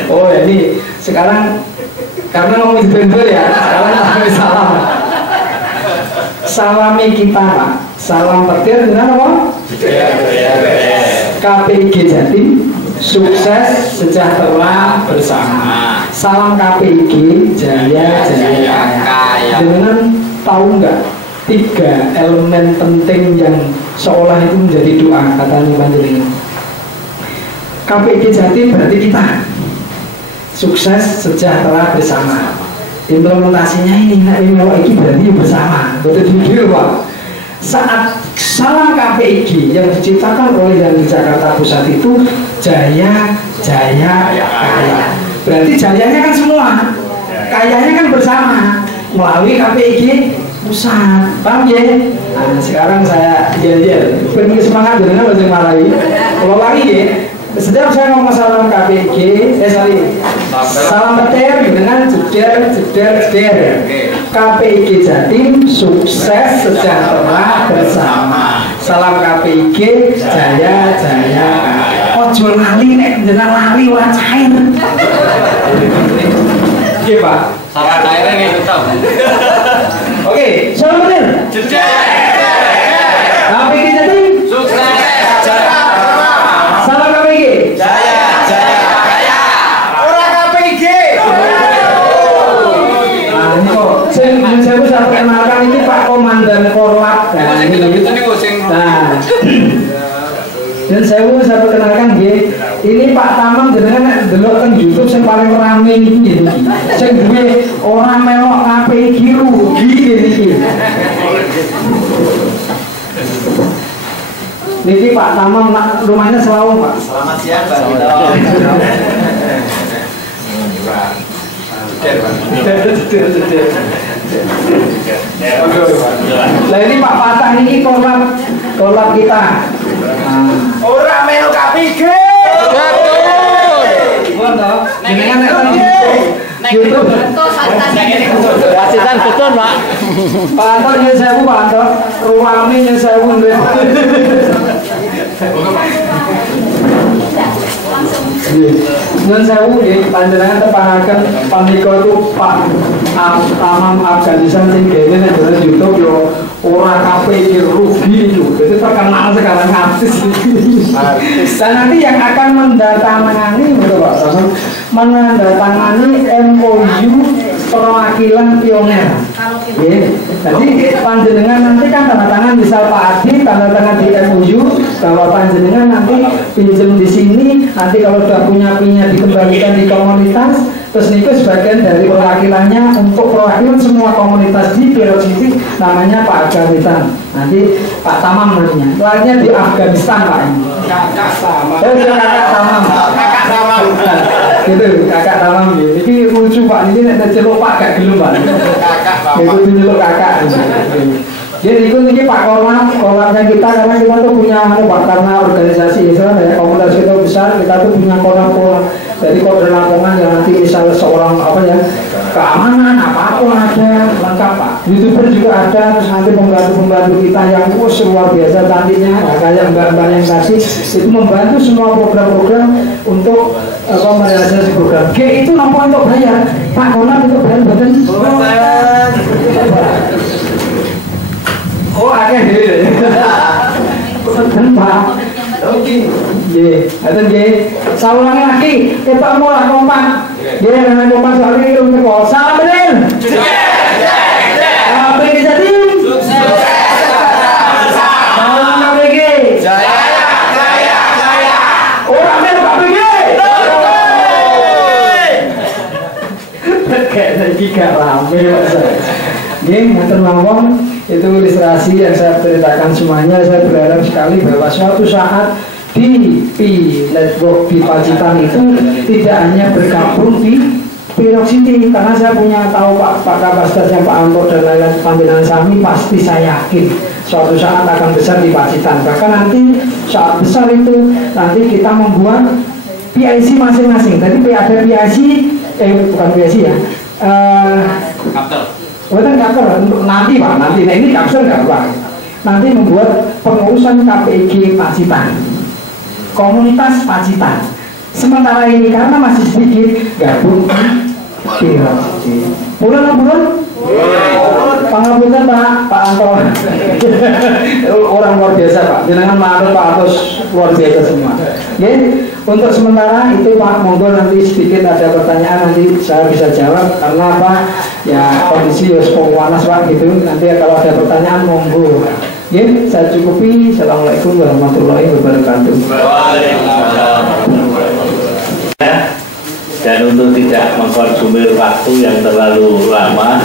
Oh ini sekarang karena ngomong di ya. Sekarang salam. Salami kita Pak. Salam petir dengan apa? KPIG Jatim sukses sejahtera bersama. Salam KPIG jaya jaya kaya. Dengan tahu nggak 3 elemen penting yang seolah itu menjadi doa katanya panjenengan. KPIG Jatim berarti kita sukses sejahtera bersama. Implementasinya ini berarti bersama. Betul jujur Pak. Saat salam KPIG yang diciptakan oleh yang di Jakarta Pusat itu jaya jaya kaya. Berarti jayanya kan semua, kayanya kan bersama melalui KPIG pusat. Paham ya? Nah, sekarang saya beri semangat dengan wajah marahi. Kalau lagi ya, setiap saya ngomong salam KPIG, salam petir dengan jeder. KPIG Jatim sukses sejahtera bersama. Salam KPIG jaya jaya. Ojo lali nek jenengan lali ora cair. Nggih Pak. Salah cairnya nih tetap. Oke, salam petir. KPIG Jatim Sukses. salam KPIG Pak Tamam jenengan delok teng YouTube sing paling rame iki nggih. Sing duwe ora melok KPI iki rugi iki. Niki Pak Tamam rumahnya Selawung Pak. Selamat siang Pak Gito. Lah ini Pak Patah ini kolab kita. Ora melu KPG. Jenengan YouTube. Wasitan betul Pak. Pak Anto nyuwun sewu Pak Anto. Ruwami nyuwun sewu nggih. Nyuwun sewu nggih panjenengan tepanaken panika itu Pak Tamam Afganistan sing kene nek dalam YouTube yo ora KPI rugi itu. Jadi terkenal sekarang artis. Dan nanti yang akan mendatangani betul Pak Tamam menandatangani MOU perwakilan pioner. Jadi panjenengan nanti kan tanda tangan misal Pak Adi tanda tangan di MOU bahwa panjenengan nanti pinjam di sini, nanti kalau sudah punya dikembalikan di komunitas, terus itu sebagian dari perwakilannya untuk perwakilan semua komunitas di Pirot City namanya Pak Afganistan. Nanti Pak Tamam namanya. Lainnya di Afganistan Pak ini. Kakak sama. Kakak Tamam. Kakak sama. Gitu, kakak Tamam gitu. Ini lucu Pak, ini nek celuk Pak gak gelem Pak. Kakak Bapak. Itu celuk kakak. Jadi ini Pak kolabnya kita karena kita tuh punya Pak karena organisasi Islam ya komunitas kita besar, kita tuh punya kolab. Jadi kode lapangan yang nanti misalnya seorang apa ya keamanan apapun ada lengkap Pak. YouTuber juga ada, terus nanti pembantu kita yang luar biasa cantiknya kayak mbak-mbak yang kasih itu membantu semua program-program untuk merealisasi program. G itu namanya untuk bayar Pak kolab itu bayar betul. Oh, agak deh. Betul Pak. Oke. Nggih, ngoten nggih. Saulange lagi, kita mulai kompak. Nggih, dengan kompak soalnya iki untuk salam bener. Apa yang bisa tim? Sukses. Salam KPG. Jaya. Orang melu KPG. Kayak tiga rame Mas. Nggih, ngoten mawon. Itu ilustrasi yang saya ceritakan semuanya. Saya berharap sekali bahwa suatu saat di Network di Pacitan itu tidak hanya bergabung di Pirot City, karena saya punya tahu Pak Kapasitas yang Pak Anto dan lain-lain pimpinan Sami pasti saya yakin suatu saat akan besar di Pacitan. Bahkan nanti saat besar itu nanti kita membuat PIC masing-masing. Tadi ada PIC, bukan PIC ya. Bukan kapter, nanti Pak, nanti. Nah ini kapsul nggak Pak? Nanti membuat pengurusan KPIG Pacitan, komunitas Pacitan. Sementara ini karena masih sedikit gabung di bulan pangapunten Pak Anto. Orang luar biasa Pak, jenengan maaf Pak Anto luar biasa semua. Oke, untuk sementara itu Pak, monggo nanti sedikit ada pertanyaan nanti saya bisa jawab karena apa ya kondisi panas Pak gitu. Nanti kalau ada pertanyaan monggo. Oke, saya cukupi. Assalamualaikum warahmatullahi wabarakatuh. Dan untuk tidak mengkonsumsi waktu yang terlalu lama,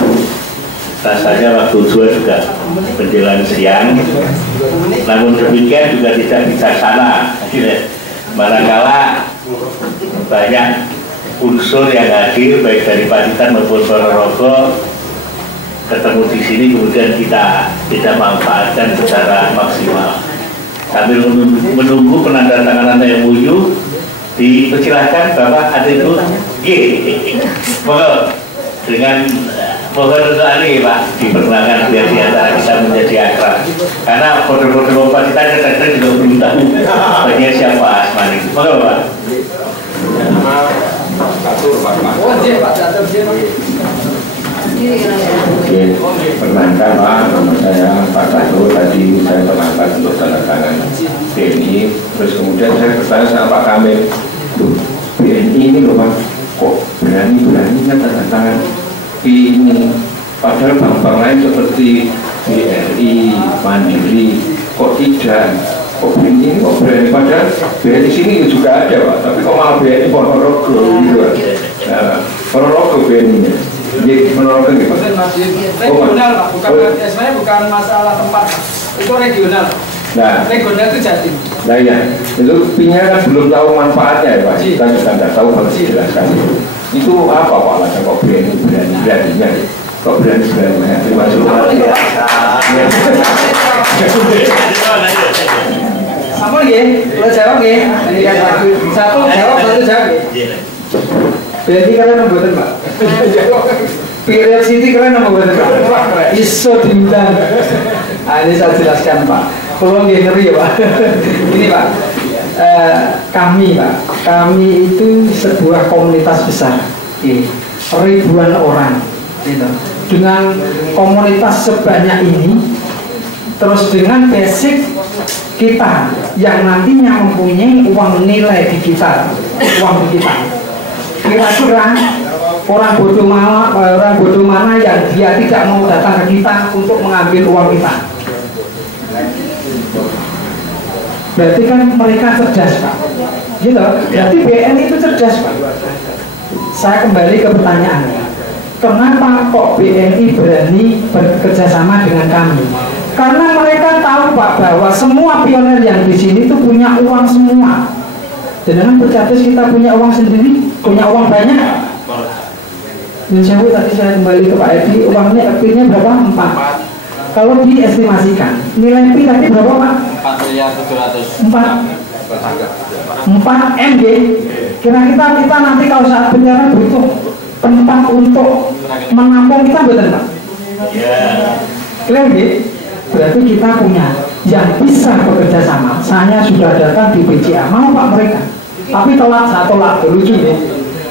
rasanya waktu zuhur juga menjelang siang. Namun demikian juga tidak bijaksana. Manakala banyak unsur yang hadir baik dari Pacitan maupun Ponorogo ketemu di sini, kemudian kita manfaatkan secara maksimal sambil menunggu penandatanganan MOU. Dipersilahkan Bapak Atentu G. Mohon dengan mohon doa nih Pak diperkenalkan biar di antara kita menjadi akrab. Karena foto-foto Bapak kita kadang-kadang juga belum tahu bagian siapa Asmani. Mohon Pak. Oke, perkenalkan Pak, nama saya Pak Catur. Tadi saya perkenalkan untuk tanda tangan BNI. Terus kemudian saya bertanya sama Pak Kamil, BNI ini loh Pak, kok berani kan tanda tangan ini? Padahal bank-bank lain seperti BRI, Mandiri, kok tidak? kok BNI ini kok BNI, padahal BNI sini juga ada Pak, tapi kok malah BNI Ponorogo gitu kan. Nah, Ponorogo BNI-nya jadi Ponorogo gitu. Regional Pak, bukan sebenarnya bukan masalah tempat, itu regional. Nah, regional itu Jatim. nah ya, itu PIN-nya kan belum tahu manfaatnya ya Pak, kita juga tidak tahu, harus dijelaskan. Itu apa Pak, alasan kok beraninya, kok berani-beraninya, terima kasih. Apa nih? Lo jawab nih. Satu jawab, satu jawab. Berarti kalian membuatkan Pak. Period City kalian membuatkan Pak. Iso diundang. Nah, ini saya jelaskan Pak. Kalau nggak ngeri ya Pak. Ini Pak. Kami Pak. Kami itu sebuah komunitas besar. Ribuan orang. Gitu. Dengan komunitas sebanyak ini, terus dengan basic kita yang nantinya mempunyai uang nilai di kita, uang di kita. Kira-kira orang bodoh mana yang dia tidak mau datang ke kita untuk mengambil uang kita? Berarti kan mereka cerdas Pak. Gitu. Berarti BNI itu cerdas Pak. Saya kembali ke pertanyaannya. Kenapa kok BNI berani bekerja sama dengan kami? Karena mereka tahu Pak bahwa semua pionir yang di sini itu punya uang semua. Dengan bercatus kita punya uang sendiri, punya uang banyak. Dan saya tadi saya kembali ke Pak Edi, uangnya P-nya berapa? 4. Kalau diestimasikan nilai P tadi berapa Pak? 4 M G. Kira-kira kita nanti kalau saat bencana butuh tempat untuk menampung kita, betul Pak? Clear gitu? Berarti kita punya yang bisa bekerja sama. Saya sudah datang di BCA, mau Pak mereka, tapi telat, saya tolak, lucu ya.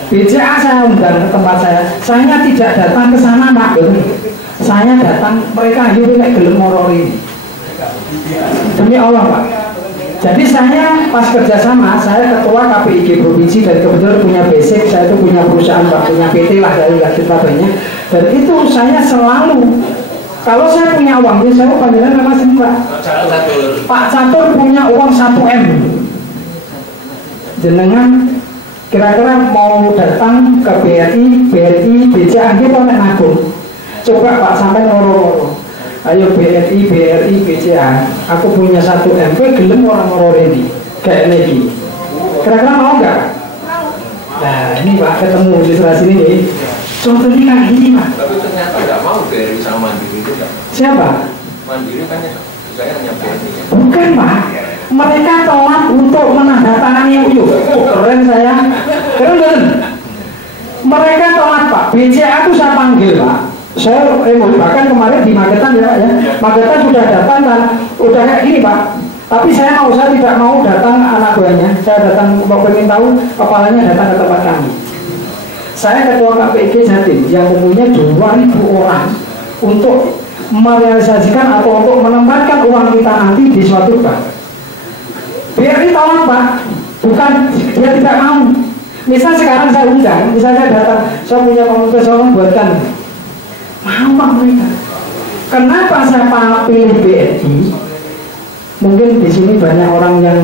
BCA saya undang ke tempat saya tidak datang ke sana Pak, betul. Saya datang, mereka yuk kayak gelem morori. Demi Allah Pak. Jadi saya pas kerjasama, saya ketua KPIG provinsi dan kebetulan punya basic, saya itu punya perusahaan Pak, punya PT lah dari kita banyak. Dan itu saya selalu, kalau saya punya uang, ya saya panggilan nama sini Pak. Pak Catur punya uang 1 M. Jenengan kira-kira mau datang ke BRI, BCA, kita nak nabung. Coba Pak sampai ngoro-ngoro. Ayo BRI, BCA, aku punya 1 M, gelem orang-orang ini kayak lagi. Kira-kira mau nggak? Nah ini Pak ketemu di sebelah sini nih. Contohnya kayak ini Pak. Tapi ternyata nggak mau BRI sama Mandiri itu kan? Siapa? Mandiri kan saya hanya BRI ya. Bukan Pak. Mereka telat untuk menandatangani MOU. Keren saya. Keren. Mereka telat Pak. BCA itu saya panggil Pak. Saya bahkan kemarin di Magetan ya Pak ya. Magetan sudah datang kan, udah kayak gini Pak. Tapi saya tidak mau datang anak buahnya. Saya datang mau pengen tahu kepalanya datang ke tempat kami. Saya ketua KPIG Jatim yang mempunyai 2.000 orang untuk merealisasikan atau untuk menempatkan uang kita nanti di suatu bank. BRI tolak Pak, bukan dia tidak mau. Misal sekarang saya undang, misalnya datang, saya punya komunitas orang buatkan. Mau Pak mereka. Kenapa saya pilih BNI? Mungkin di sini banyak orang yang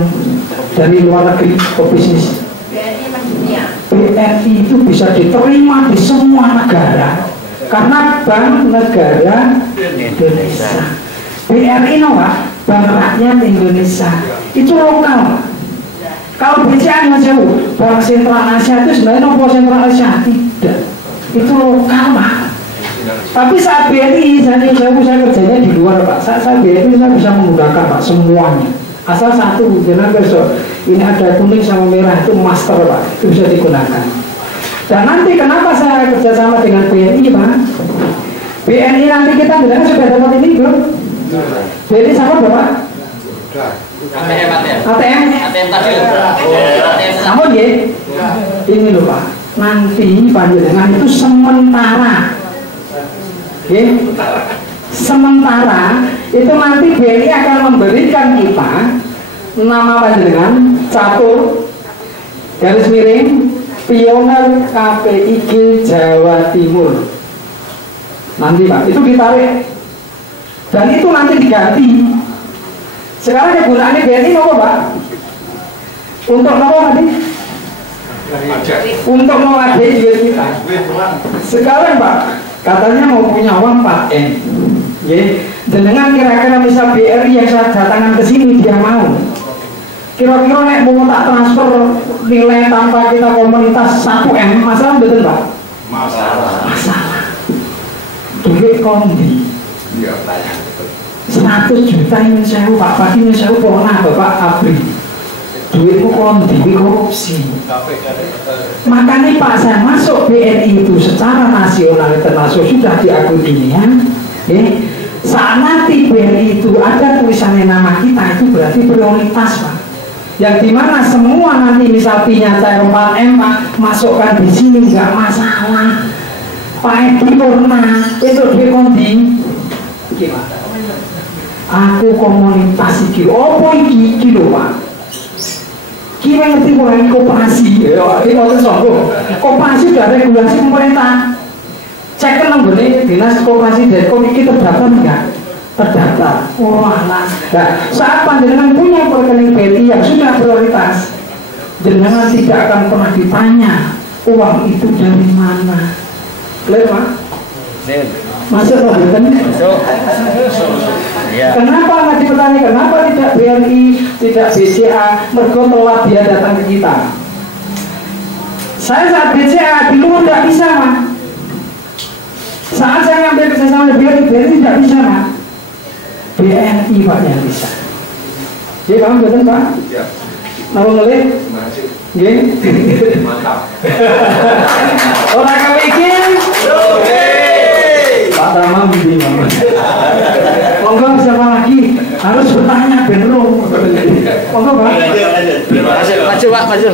dari luar negeri pebisnis. BNI itu bisa diterima di semua negara karena Bank Negara Indonesia. BRI Pak, Bank Rakyat Indonesia itu lokal. Kalau BCA hanya jauh, Bank Sentral Asia itu sebenarnya nopo Sentral Asia tidak. Itu lokal Pak. Tapi saat BNI, saya kerjanya di luar Pak. Saat BNI saya bisa menggunakan Pak semuanya. Asal satu, jangan besok ini ada kuning sama merah itu master Pak, itu bisa digunakan. Dan nanti kenapa saya kerjasama dengan BNI Pak? BNI nanti kita sudah dapat ini belum? BNI sama Bapak? ATM tadi. Sama ya? Ini loh Pak. Nanti panjenengan itu sementara. Okay. Sementara itu nanti BNI akan memberikan kita nama panjenengan Catur garis miring pionir KPIG Jawa Timur. Nanti Pak itu ditarik dan itu nanti diganti. Sekarang kegunaannya BNI apa Pak? Untuk apa tadi? Untuk mewadai duit kita. Sekarang Pak, katanya mau punya uang 4M. Ya, dengan kira-kira misal BRI yang saya datangkan ke sini dia mau. Kira-kira nek mau tak transfer nilai tanpa kita komunitas 1M, masalah betul Pak? Masalah. Duit kondi. 100 juta ini saya Pak, pagi ini saya pernah Bapak Abri. Duitku kondi, korupsi. Makanya Pak saya masuk BNI itu secara nasional internasional sudah diakui dunia. Saat nanti BNI itu ada tulisannya nama kita, itu berarti prioritas Pak. Yang dimana semua nanti misal punya cara 4M Pak, masukkan di sini nggak masalah. Pak Edi pernah itu duit kondi. Gimana? Aku komunitas iki, apa iki lho Pak? Kita ngerti mulai koperasi, ini mau sombong. Koperasi sudah ada regulasi pemerintah. Cek kan nomornya dinas koperasi dan komisi terdaftar enggak? Terdaftar. Wah, nah saat panjenengan punya rekening BNI yang sudah prioritas, jenengan tidak akan pernah ditanya uang itu dari mana. Clear Pak? Masuk Pak Beten? Masuk. Kenapa nggak ditanya? Kenapa tidak BNI, tidak BCA? Mergo telat dia datang ke kita. Saya saat BCA di luar tidak bisa Mas. Saat saya ngambil kerjasama BNI tidak bisa Mas. BNI Pak yang bisa. Jadi paham betul Pak? Ya. Mau ngelik? Ya. Mantap. Orang kami ingin. Pak Tama bimbing Mama. Monggo siapa lagi harus bertanya benro. Monggo Pak. Maju Pak, maju.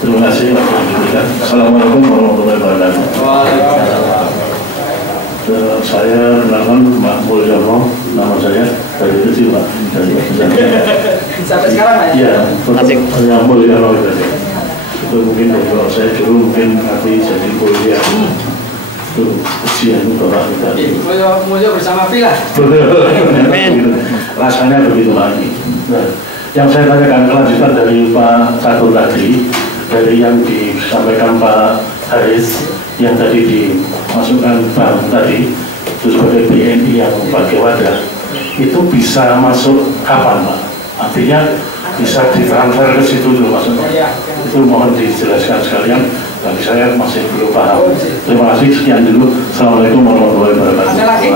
Terima kasih. Assalamualaikum warahmatullahi wabarakatuh. Saya nama Pak Mulyono, nama saya dari kecil Pak. Sampai sekarang Pak ya? Iya, Mulyono itu mungkin kalau saya dulu mungkin nanti jadi kuliah itu ujian Bapak kita. Mulyo bersama Pila. Rasanya begitu lagi. Nah, yang saya tanyakan kelanjutan dari Pak Catur tadi, dari yang disampaikan Pak Haris, yang tadi dimasukkan Bang tadi itu sebagai BNI yang pakai wadah, itu bisa masuk kapan Pak? Artinya bisa ditransfer ke situ dulu maksudnya. Itu mohon dijelaskan sekalian, bagi saya masih belum paham. Terima kasih, sekian dulu. Assalamualaikum warahmatullahi wabarakatuh. Ada lagi?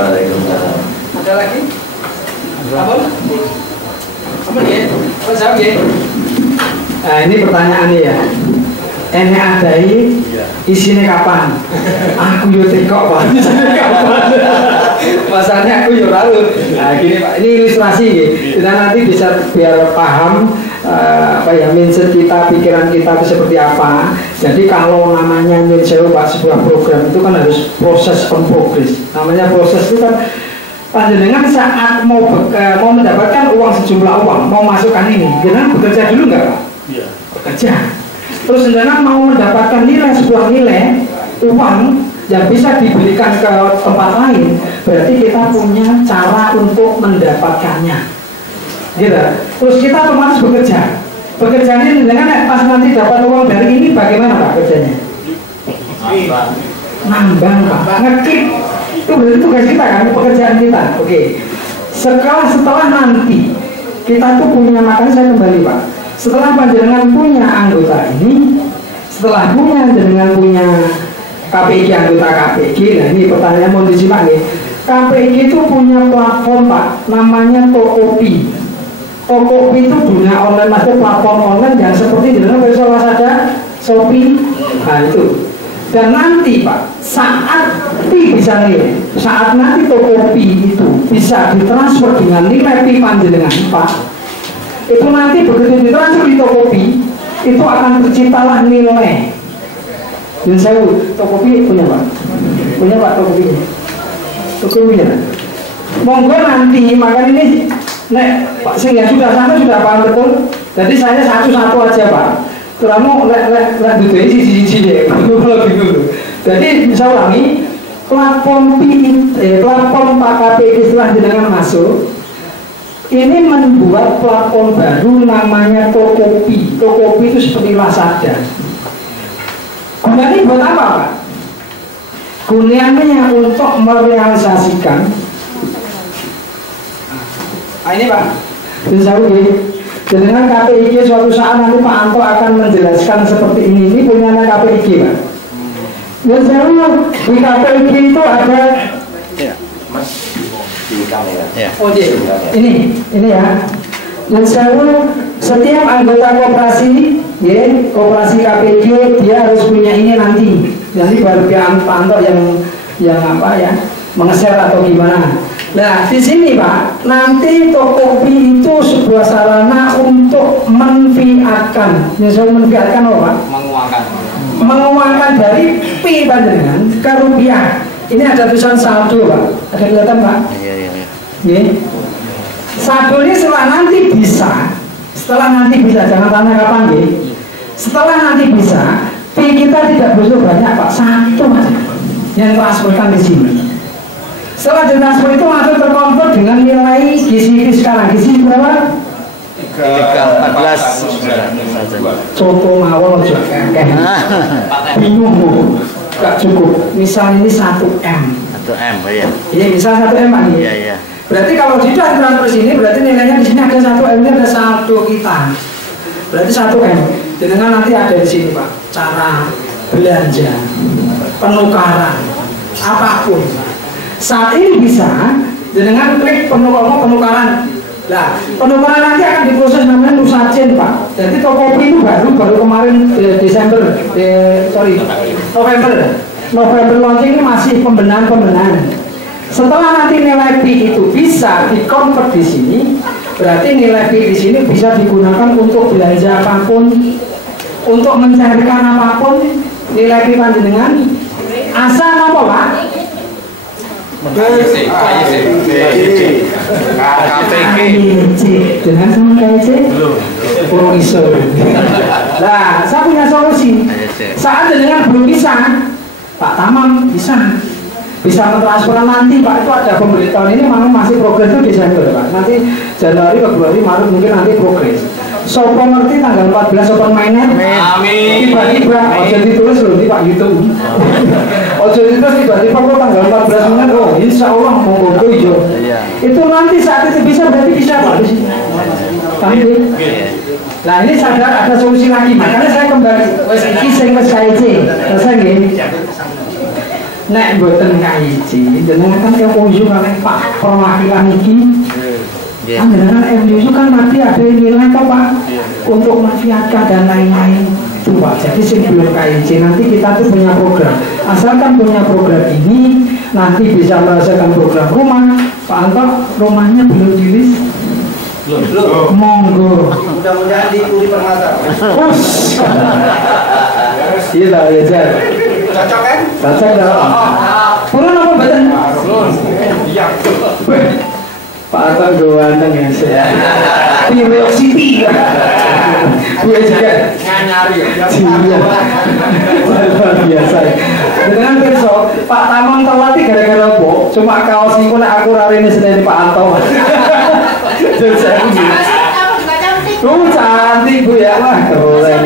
Ada lagi? Apa? Apa ya? Apa jawab ya? Nah ini pertanyaannya ya. Ini ada isinya kapan? Aku yo tekok Pak. Isinya kapan? Masalahnya aku yo tahu. Nah gini Pak, ini ilustrasi gitu. Kita nanti bisa biar paham apa ya mindset kita, pikiran kita itu seperti apa. Jadi kalau namanya Minsewu Pak, sebuah program itu kan harus proses on progress. Namanya proses itu kan panjenengan saat mau mendapatkan uang sejumlah uang, mau masukkan ini, jangan bekerja dulu nggak Pak? Iya. Bekerja. Terus jenengan mau mendapatkan nilai, sebuah nilai uang yang bisa diberikan ke tempat lain, berarti kita punya cara untuk mendapatkannya, gitu. Terus kita otomatis bekerja. Bekerjanya jenengan pas nanti dapat uang dari ini bagaimana Pak kerjanya? Nambang Pak, ngeklik. Itu berarti tugas kita kan, pekerjaan kita. Oke. Setelah nanti kita tuh punya, makanya saya kembali Pak. Setelah panjenengan punya anggota ini, setelah panjenengan punya KPI, anggota KPI, nah ini pertanyaan mau disimak nih. KPI itu punya platform Pak, namanya Tokopi. Tokopi itu dunia online, maksudnya platform online yang seperti di dalam salah ada Shopee, nah itu. Dan nanti Pak, saat nanti Tokopi itu bisa ditransfer dengan nilai pi panjenengan Pak, itu nanti begitu ditransfer di Tokopi, itu akan terciptalah nilai. Dan saya Tokopi punya Pak, Tokopi. Tokopi punya. Monggo nanti makan ini, nek Pak sehingga sudah sana sudah paham betul. Jadi saya satu-satu aja Pak. Terus lek duduk siji-siji deh. Jadi bisa ulangi, platform Pak KPI setelah jenengan masuk ini membuat platform baru namanya Tokopi. Tokopi itu seperti Lazada. Gunanya buat apa, Pak? Gunanya untuk merealisasikan. Ini Pak, bisa dengan KPIG suatu saat nanti Pak Anto akan menjelaskan seperti ini. Ini punya KPIG, Pak. Dan selalu di KPIG itu ada. Oh ini ya. Dan selalu setiap anggota koperasi, ya, koperasi KPIG dia harus punya ini nanti. Nanti baru Pak Anto yang apa ya, mengeser atau gimana. Nah, di sini Pak, nanti Tokopi itu sebuah sarana untuk menfiatkan. Yang menfiatkan apa, Pak? Menguangkan dari P panjenengan ke rupiah. Ini ada tulisan saldo, Pak. Ada kelihatan, Pak? Iya. Saldo ini setelah nanti bisa, jangan tanya kapan, ya. Setelah nanti bisa, P kita tidak butuh banyak, Pak. Satu aja yang transferkan di sini. Setelah transfer itu langsung terkonvert dengan nilai GCV sekarang. GCV berapa? 314. Contoh mawon aja kakek. Bingung, gak cukup. Misal ini 1M. 1M, ya. Iya, misal 1M, Pak. Iya. Berarti kalau tidak transfer sini, berarti nilainya di sini ada 1M, ini ada saldo kita. Berarti 1M. Dengan nanti ada di sini, Pak. Cara belanja, penukaran, apapun. Saat ini bisa dengan klik penukaran. Nah, penukaran nanti akan diproses namanya Nusajin, Pak. Jadi Tokopi itu baru kemarin November launching ini masih pembenahan. Setelah nanti nilai P itu bisa dikonvert di sini, berarti nilai P di sini bisa digunakan untuk belanja apapun, untuk mencarikan apapun. Nilai P panjenengan asal apa, Pak? KPG dengan sama KPG belum iso. Nah, saya punya solusi. Saat dengan belum bisa, Pak Tamam bisa mentransfer nanti, Pak. Itu ada pemberitahuan ini masih progres itu Desember, Pak. Nanti Januari, Februari, Maret mungkin nanti progres. Sopo ngerti tanggal 14 open mainnet. Amin. Tiba-tiba ojo ditulis loh di Pak YouTube. Ojo ditulis tiba-tiba kok tanggal 14 Maret. Oh, insya Allah mau hijau. Itu nanti saat itu bisa, berarti bisa, Pak, di sini. Nah, ini sadar ada solusi lagi. Makanya saya kembali wes iki sing wis KIC. Selesai nggih. Nek mboten KIC, jenengan kan yang ujung kan Pak perwakilan iki. Dengan MUU kan nanti ada nilai kok, Pak, untuk mafiatka dan lain-lain itu, Pak. Jadi sebelum KIC nanti kita tuh punya program. Asalkan punya program ini nanti bisa merasakan program rumah. Pak Anto, rumahnya belum dilis? Belum. Monggo. Mudah-mudahan di Puri Permata. Iya lah, ya Jar. Cocok kan? Cocok dong. Purun apa betul? Iya. Pak Anto ganteng ya saya. Di New York City. Gue juga Nyari ya. Luar biasa. Dengan besok Pak Tamam telat gara-gara apa? Cuma kaos ini aku hari ini sedang Pak Anto. Jadi saya begini. Cantik Bu ya, wah keren.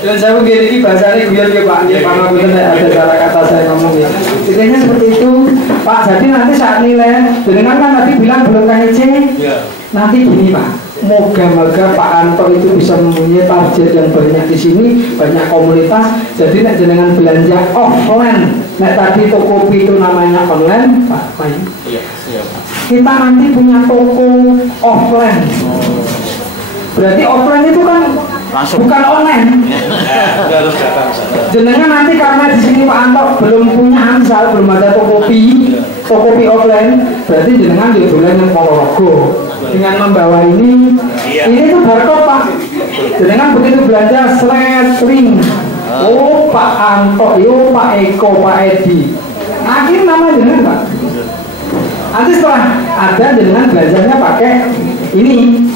Dan saya begini bahasanya biar ya Pak, karena mungkin ada cara kata saya ngomong ya. Intinya seperti itu, Pak. Jadi nanti saat nilai, dengan kan tadi bilang belum KIC, nanti gini Pak. Moga-moga Pak Anto itu bisa mempunyai target yang banyak di sini, banyak komunitas. Jadi nek jenengan belanja offline, nek tadi Tokopi itu namanya online, Pak Bayu. Kita nanti punya toko offline. Berarti offline itu kan langsung. Bukan online. Jenengan nanti karena di sini Pak Anto belum punya Ansal, belum ada Tokopi offline, berarti jenengan di bulan yang Ponorogo dengan membawa ini tuh barcode Pak. Jenengan begitu belanja sliding. Oh Pak Anto, yo Pak Eko, Pak Edi. Akhir nama jenengan Pak. Nanti setelah ada jenengan belanjanya pakai ini,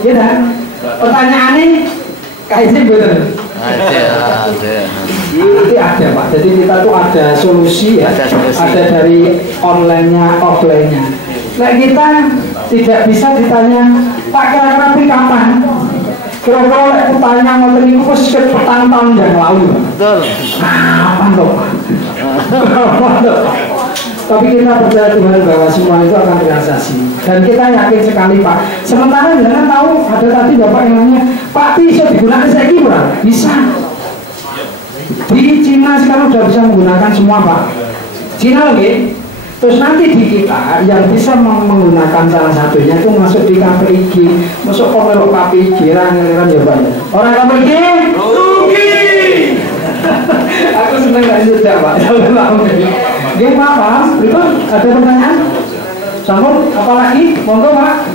ya kan? Pertanyaannya kayaknya bener. Ada. Itu ada Pak. Jadi kita tuh ada solusi ya. Ada dari online-nya, offline-nya. Nah kita tidak bisa ditanya Pak kira-kira beli kapan? Kira-kira aku tanya ngoten niku wis petang-tahun yang lalu. Betul. Kapan toh Pak? Kapan toh? Tapi kita percaya Tuhan bahwa semua itu akan realisasi. Dan kita yakin sekali Pak. Sementara jangan tahu ada tadi Bapak yang nanya, Pak bisa digunakan saya kira? Bisa. Di Cina sekarang sudah bisa menggunakan semua Pak. Cina lagi. Terus nanti di kita yang bisa menggunakan salah satunya itu masuk di KPIG, masuk pemilu KPIG, kan ya Pak. Orang KPIG rugi. Aku senang nggak sudah Pak. Dia paham? Itu ada pertanyaan? Sambung apa lagi? Monggo Pak.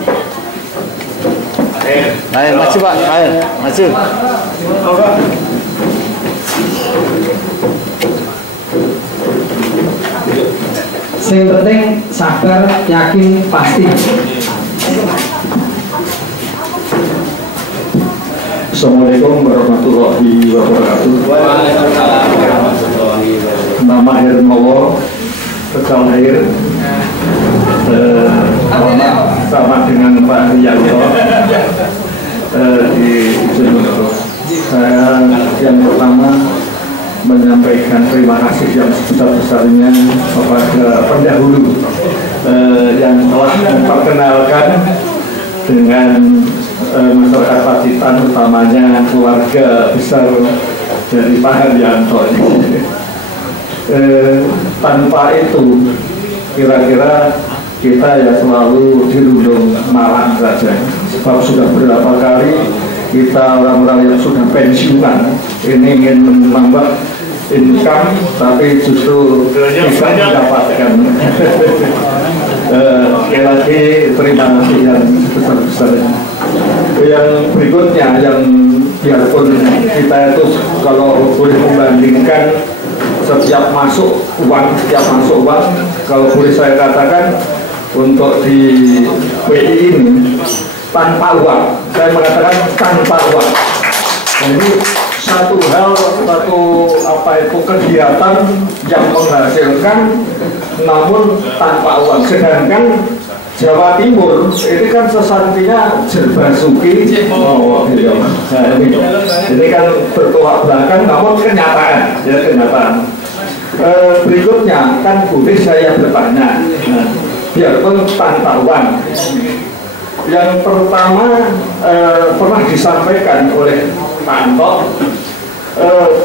Ayo maju Pak, ayo maju. Yang penting sabar, yakin, pasti. Assalamualaikum warahmatullahi wabarakatuh. Nama Hernowo, Tegal Lahir, sama dengan Pak Rianto di Jember. Saya yang pertama menyampaikan terima kasih yang sebesar-besarnya kepada pendahulu yang telah memperkenalkan dengan masyarakat Pacitan, utamanya keluarga besar dari Pak Haryanto. Tanpa itu kira-kira kita ya selalu dirundung malang saja, sebab sudah berapa kali kita orang-orang yang sudah pensiunan ini ingin menambah income tapi justru bisa mendapatkan. Sekali lagi terima kasih yang besar-besarnya. Yang berikutnya yang biarpun kita itu kalau boleh membandingkan setiap masuk uang kalau boleh saya katakan untuk di PI ini tanpa uang, saya mengatakan tanpa uang. Jadi satu kegiatan yang menghasilkan namun tanpa uang. Sedangkan Jawa Timur ini kan sesantinya Jerbasuki. Nah, ini kan bertolak belakang namun kenyataan. Berikutnya kan boleh saya bertanya, biarpun tanpa uang. Yang pertama pernah disampaikan oleh Pak Anto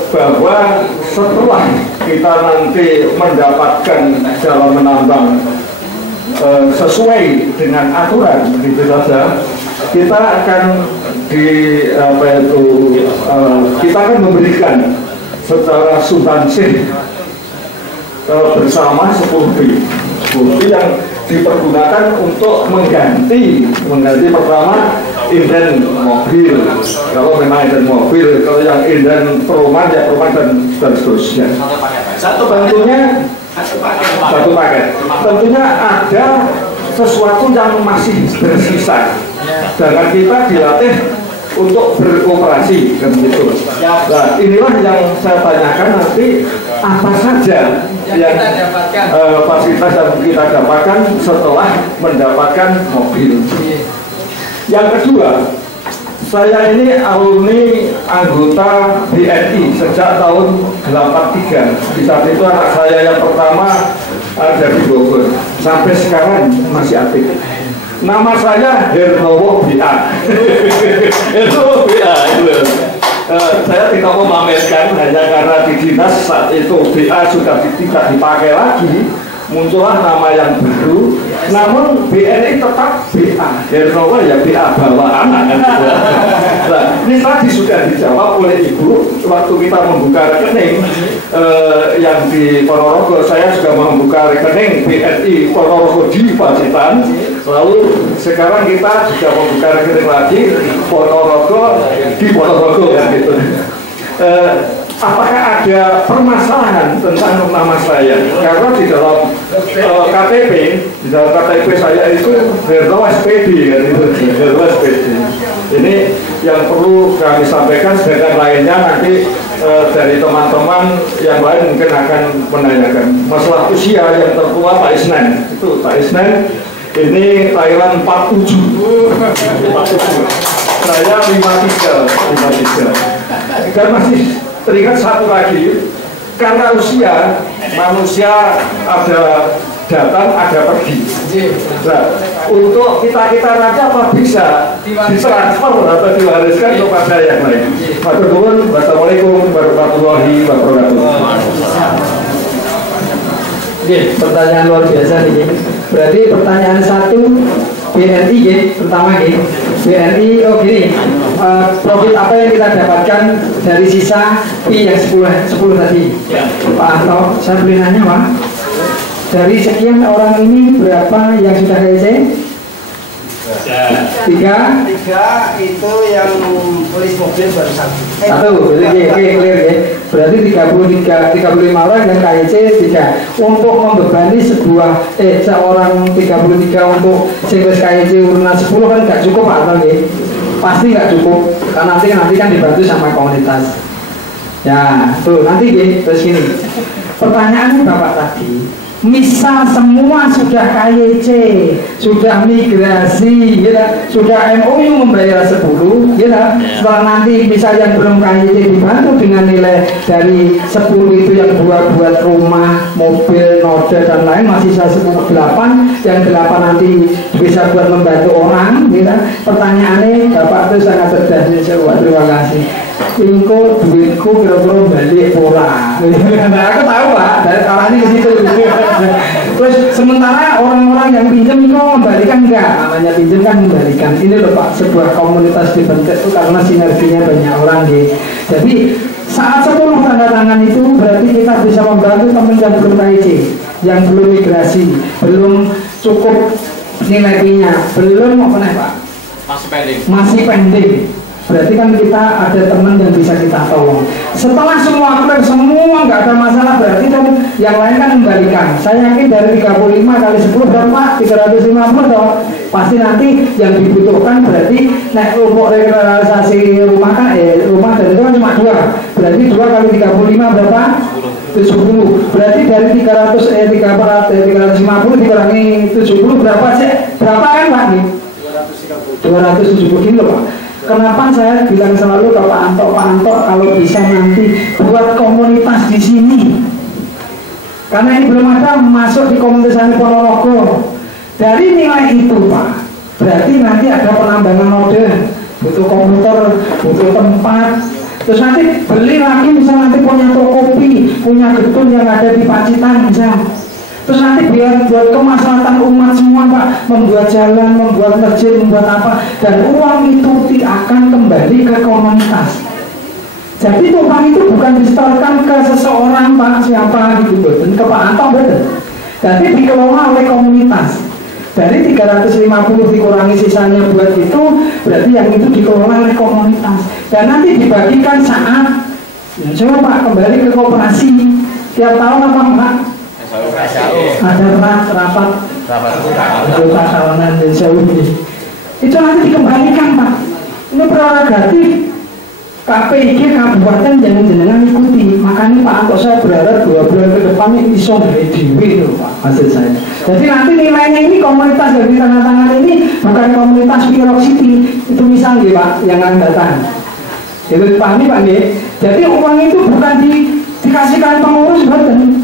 bahwa setelah kita nanti mendapatkan dalam menambang sesuai dengan aturan gitu saja, kita akan kita akan memberikan secara substansif bersama 10 bukti yang dipergunakan untuk mengganti pertama inden mobil, kalau memang inden mobil, kalau yang inden perumahan ya perumahan dan seterusnya. Satu paket. Tentunya ada sesuatu yang masih bersisa, sedangkan kita dilatih untuk beroperasi kan gitu. Nah, inilah yang saya tanyakan nanti apa saja yang fasilitas yang kita dapatkan setelah mendapatkan mobil. Yang kedua, saya ini alumni anggota BNI sejak tahun 83. Di saat itu anak saya yang pertama ada di Bogor, sampai sekarang masih aktif. Nama saya Hernowo BA. Hernowo BA itu. Saya tidak mau memamerkan hanya karena di dinas saat itu BA sudah tidak dipakai lagi, muncullah nama yang baru. Namun BNI tetap BA. Hernowo ya BA bawa anak kan. Nah, ini tadi sudah dijawab oleh Ibu waktu kita membuka rekening yang di Ponorogo. Saya juga membuka rekening BNI Ponorogo di Pacitan. Lalu sekarang kita juga membuka rekening lagi Ponorogo di Ponorogo kan gitu. Apakah ada permasalahan tentang nama saya? Karena di dalam KTP saya itu Hernowo SPD kan itu. Hernowo SPD. Ini yang perlu kami sampaikan, sedangkan lainnya nanti dari teman-teman yang lain mungkin akan menanyakan masalah usia yang tertua Pak Isnen. Itu Pak Isnen ini Thailand 47. Saya 53. Dan masih teringat satu lagi, karena usia manusia ada datang, ada pergi. Nah, untuk kita nanti apa bisa ditransfer atau diwariskan kepada yang lain. Matur nuwun. Wassalamualaikum warahmatullahi wabarakatuh. Oke, pertanyaan luar biasa nih. Berarti pertanyaan satu BNI ya, pertama ya. BNI, oh gini, profit apa yang kita dapatkan dari sisa Pi yang 10 tadi? Ya. Pak Anto, saya boleh nanya Pak? Dari sekian orang ini berapa yang sudah KIC? Tiga itu yang polis mobil baru satu, jadi clear ya. Berarti 35 orang yang KIC 3. Untuk membebani seorang 33 untuk singles KIC urunan 10 kan nggak cukup Pak Anton ya? Pasti nggak cukup, karena nanti kan dibantu sama komunitas. Ya, tuh nanti ya, terus gini. Pertanyaannya Bapak tadi, misal semua sudah KYC, sudah migrasi, ya, sudah MOU membayar 10, ya, setelah nanti misal yang belum KYC dibantu dengan nilai dari 10 itu yang buat rumah, mobil, noda dan lain masih sisa 8, yang 8 nanti bisa buat membantu orang, ya. Pertanyaannya Bapak itu sangat cerdas, terima kasih. Ingko duitku kira-kira balik pura. Nah, aku tahu Pak, dari arahnya ke situ. Terus sementara orang-orang yang pinjam itu membalikan enggak, namanya pinjam kan membalikan. Ini loh Pak, sebuah komunitas dibentuk itu karena sinerginya banyak orang gitu. Jadi saat 10 tanda tangan itu berarti kita bisa membantu teman yang belum KIC, yang belum migrasi, belum cukup nilai P-nya, belum apa nih Pak? Masih pending. Berarti kan kita ada teman yang bisa kita tolong. Setelah semua klaim semua nggak ada masalah, berarti kan yang lain kan membalikan. Saya yakin dari 35 kali 10 berapa? 350 toh. Pasti nanti yang dibutuhkan berarti untuk realisasi rumah kan rumah dan itu kan cuma 2. Berarti 2 kali 35 berapa? 70. Berarti dari 350 dikurangi 70 berapa sih? Berapa kan Pak nih? 270 kilo Pak. Kenapa saya bilang selalu ke Pak Anto kalau bisa nanti buat komunitas di sini. Karena ini belum ada masuk di komunitas Ponorogo. Dari nilai itu Pak, berarti nanti ada penambangan mode, butuh komputer, butuh tempat. Terus nanti beli lagi misal nanti punya toko kopi, punya gedung yang ada di Pacitan misal. Terus nanti biar buat kemaslahatan umat semua Pak, membuat jalan, membuat masjid, membuat apa, dan uang itu akan kembali ke komunitas. Jadi uang itu bukan disetorkan ke seseorang Pak, siapa gitu, dan ke Pak Anto betul. Jadi dikelola oleh komunitas. Dari 350 dikurangi sisanya buat itu, berarti yang itu dikelola oleh komunitas. Dan nanti dibagikan saat, coba Pak kembali ke koperasi tiap tahun apa Pak? Ada rapat anggota kawanan dan sewu itu nanti dikembalikan Pak. Ini prerogatif KPIG kabupaten jangan ikuti. Makanya Pak Anto saya berharap 2 bulan ke depan ini bisa dari dewi loh Pak maksud saya. Jadi nanti nilainya ini komunitas dari tanda tangan ini bukan komunitas Pirok City. Itu misalnya Pak yang akan datang. Itu pahami Pak G. Jadi uang itu bukan dikasihkan pengurus betul.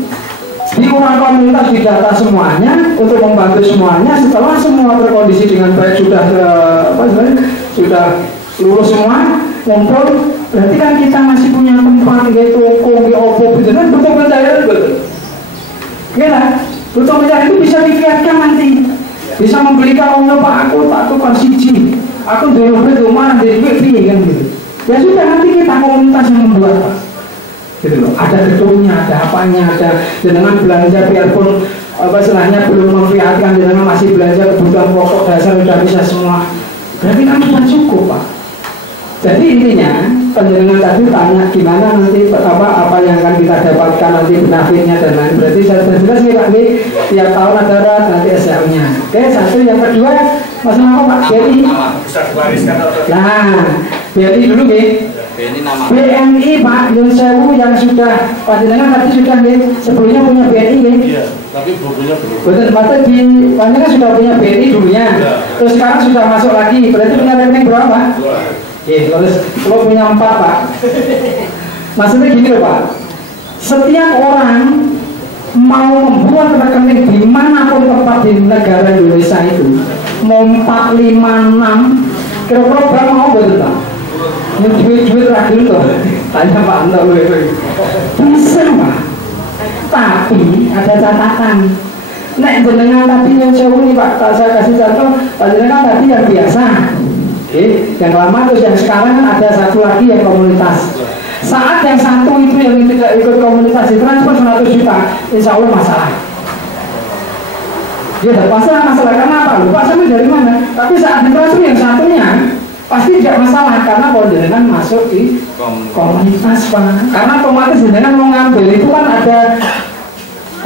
Di uang komunitas didata semuanya untuk membantu semuanya. Setelah semua terkondisi dengan baik sudah lurus semua ngumpul, berarti kan kita masih punya tempat gitu, toko, opo, gitu kan butuh pencahayaan betul. Gila, butuh pencahayaan itu bisa dilihatkan nanti, bisa membelikan Pak aku kan siji, aku dulu rumah dari duit kan gitu. Ya sudah nanti kita komunitas yang membuat Pak. Gitu loh. Ada gedungnya, ada apanya, ada dengan belanja biarpun istilahnya belum memperlihatkan dengan masih belanja kebutuhan pokok dasar sudah bisa semua. Berarti kan sudah cukup Pak. Jadi intinya penjenengan tadi tanya gimana nanti apa yang akan kita dapatkan nanti benefitnya dan lain. Berarti saya jelas nih Pak nih tiap tahun ada rat nanti SL-nya. Oke, satu yang kedua masalah apa Pak? Jadi bisa diwariskan atau nah BNI dulu nih. BNI Pak Yun Sewu yang sudah panjenengan tadi sudah nih sebelumnya punya BNI nih. Iya, tapi bukunya belum. Betul, mata di panjenengan sudah punya BNI dulunya. Terus sekarang sudah masuk lagi. Berarti punya rekening berapa Pak? Terus kalau punya 4 Pak. Maksudnya gini loh Pak. Setiap orang mau membuat rekening dimanapun tempat di negara Indonesia itu, mau 4, 5, 6, kira-kira berapa mau betul Pak? Duit-duit ragil tuh, tanya Pak Anto bisa Pak, tapi ada catatan. Nek jenengan tadi yang sewu nih Pak, saya kasih contoh, jenengan tadi yang biasa, yang lama terus yang sekarang kan ada satu lagi yang komunitas. Saat yang satu itu yang tidak ikut komunitas transfer 100 juta, insya Allah masalah. Dia tidak masalah karena apa? Lupa sama dari mana? Tapi saat ditransfer yang satunya pasti tidak masalah karena kalau jenengan masuk di komunitas Pak. Karena otomatis jenengan mau ngambil itu kan ada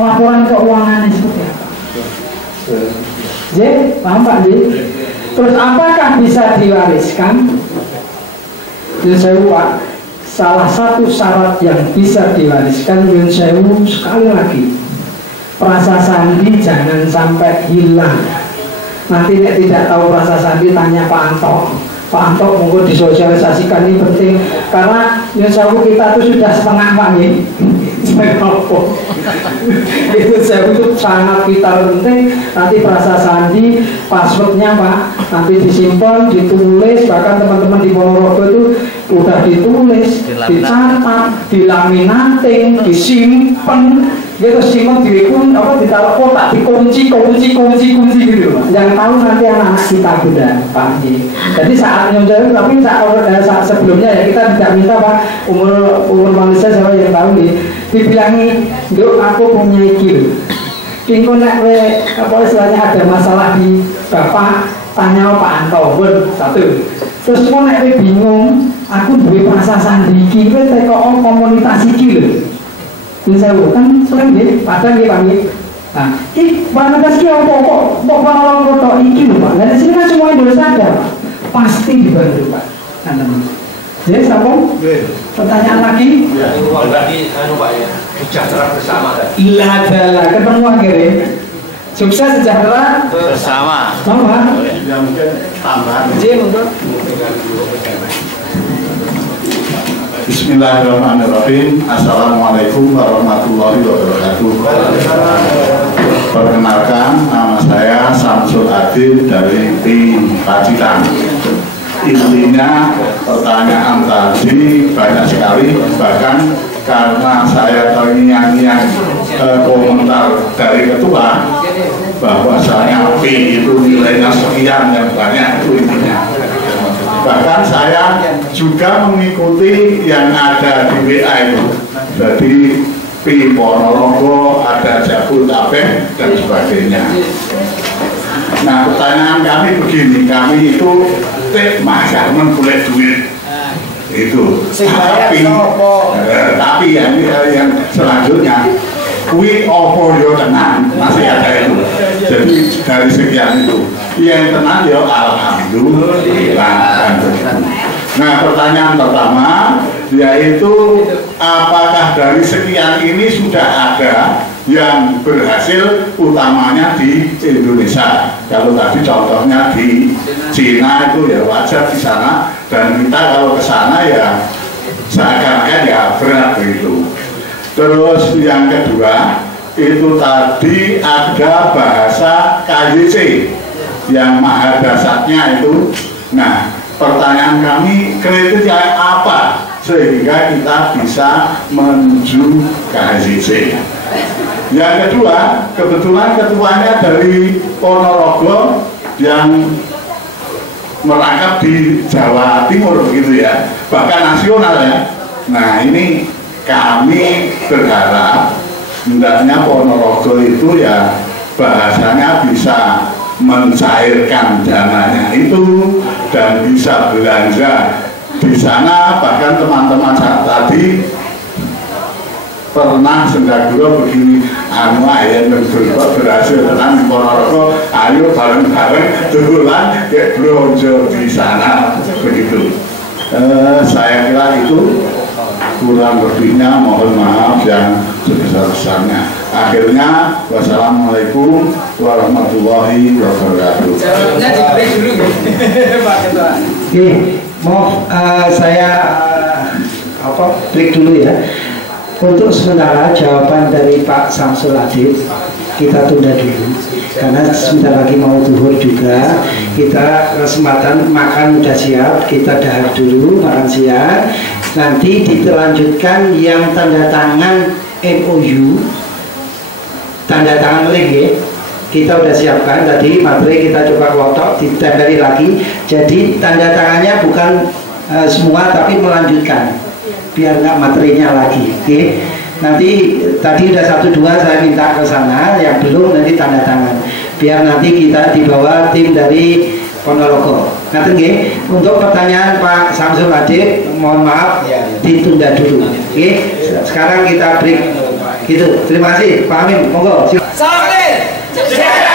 laporan keuangan seperti apa. Jadi paham Pak Ji? Terus apakah bisa diwariskan? Jadi saya Pak, salah satu syarat yang bisa diwariskan Yun Sewu sekali lagi, prasasti jangan sampai hilang. Nanti tidak tahu prasasti tanya Pak Anto. Pak Anto monggo disosialisasikan, ini penting karena Yun Sewu kita tuh sudah setengah Pak nih. Itu saya itu sangat vital penting. Nanti prasasti passwordnya Pak nanti disimpan, ditulis, bahkan teman-teman di Ponorogo itu udah ditulis, dicatat, dilaminating, disimpan, gitu simpan direkun apa ditaruh kotak, dikunci gitu Pak. Yang tahu nanti anak-anak kita Bunda Pak. Jadi saat nyonjol tapi saat sebelumnya ya kita tidak minta Pak umur manusia siapa yang tahu nih. Dibilangi, "Duk, aku punya iki." Kingko nek apa istilahnya ada masalah di Bapak tanya Pak Anto, satu. Terus kok nek bingung, aku duwe prasasti iki, kowe teko komunitas iki lho. Bisa kan sering nggih, padahal nggih Pak nggih. Nah, iki komunitas iki apa kok orang foto iki lho Pak. Lah di sini kan semua Indonesia ada, Pak. Pasti dibantu Pak. Jadi sambung. Pertanyaan lagi? Ya, tadi Pak ya, sejahtera bersama kan? Iya adalah ketemu akhirnya. Sukses sejahtera bersama. Sama. Ya mungkin tambahan. Bismillahirrahmanirrahim. Assalamualaikum warahmatullahi wabarakatuh. Perkenalkan, nama saya Samsul Adil dari tim Pacitan. Intinya pertanyaan tadi banyak sekali, bahkan karena saya terngiang-ngiang komentar dari ketua bahwasanya P itu nilainya sekian dan banyak, itu intinya. Bahkan saya juga mengikuti yang ada di WA itu, jadi P Ponorogo, ada Jabodetabek dan sebagainya. Nah, pertanyaan kami begini, kami itu masa boleh duit itu, tapi yang selanjutnya kui opo yo tenang masih ada itu. Jadi dari sekian itu yang tenang yo alhamdulillah. Nah, pertanyaan pertama yaitu apakah dari sekian ini sudah ada yang berhasil utamanya di Indonesia? Kalau tadi contohnya di Cina itu ya wajar di sana, dan kita kalau ke sana ya seakan-akan ya berat begitu. Terus yang kedua itu tadi ada bahasa KYC yang mahadasatnya itu. Nah, pertanyaan kami kriteria apa sehingga kita bisa menuju KYC? Yang kedua, kebetulan ketuanya dari Ponorogo yang merangkap di Jawa Timur begitu ya, bahkan nasional ya. Nah, ini kami berharap hendaknya Ponorogo itu ya bahasanya bisa mencairkan dananya itu dan bisa belanja di sana. Bahkan teman-teman tadi pernah sendaguro begini, anu ayat berhasil tenang di Ponorogo, ayo bareng-bareng tulan ke belanja di sana begitu. Saya kira itu kurang lebihnya mohon maaf yang sebesar-besarnya. Akhirnya wassalamualaikum warahmatullahi wabarakatuh. Oke, mau saya break dulu ya. Untuk sementara jawaban dari Pak Samsul Adib kita tunda dulu karena sebentar lagi mau zuhur juga. Kita kesempatan makan udah siap, kita dahar dulu makan siang. Nanti dilanjutkan yang tanda tangan MOU, tanda tangan link ya. Kita udah siapkan tadi materi, kita coba klotok ditempeli lagi. Jadi tanda tangannya bukan semua tapi melanjutkan biar nggak materinya lagi. Oke. Nanti tadi udah 1-2 saya minta ke sana, yang belum nanti tanda tangan. Biar nanti kita dibawa tim dari Ponorogo. Nanti nggih, untuk pertanyaan Pak Samsul Adib, mohon maaf ditunda dulu. Oke. Sekarang kita break. Gitu. Terima kasih Pak Amin. Monggo. Salam.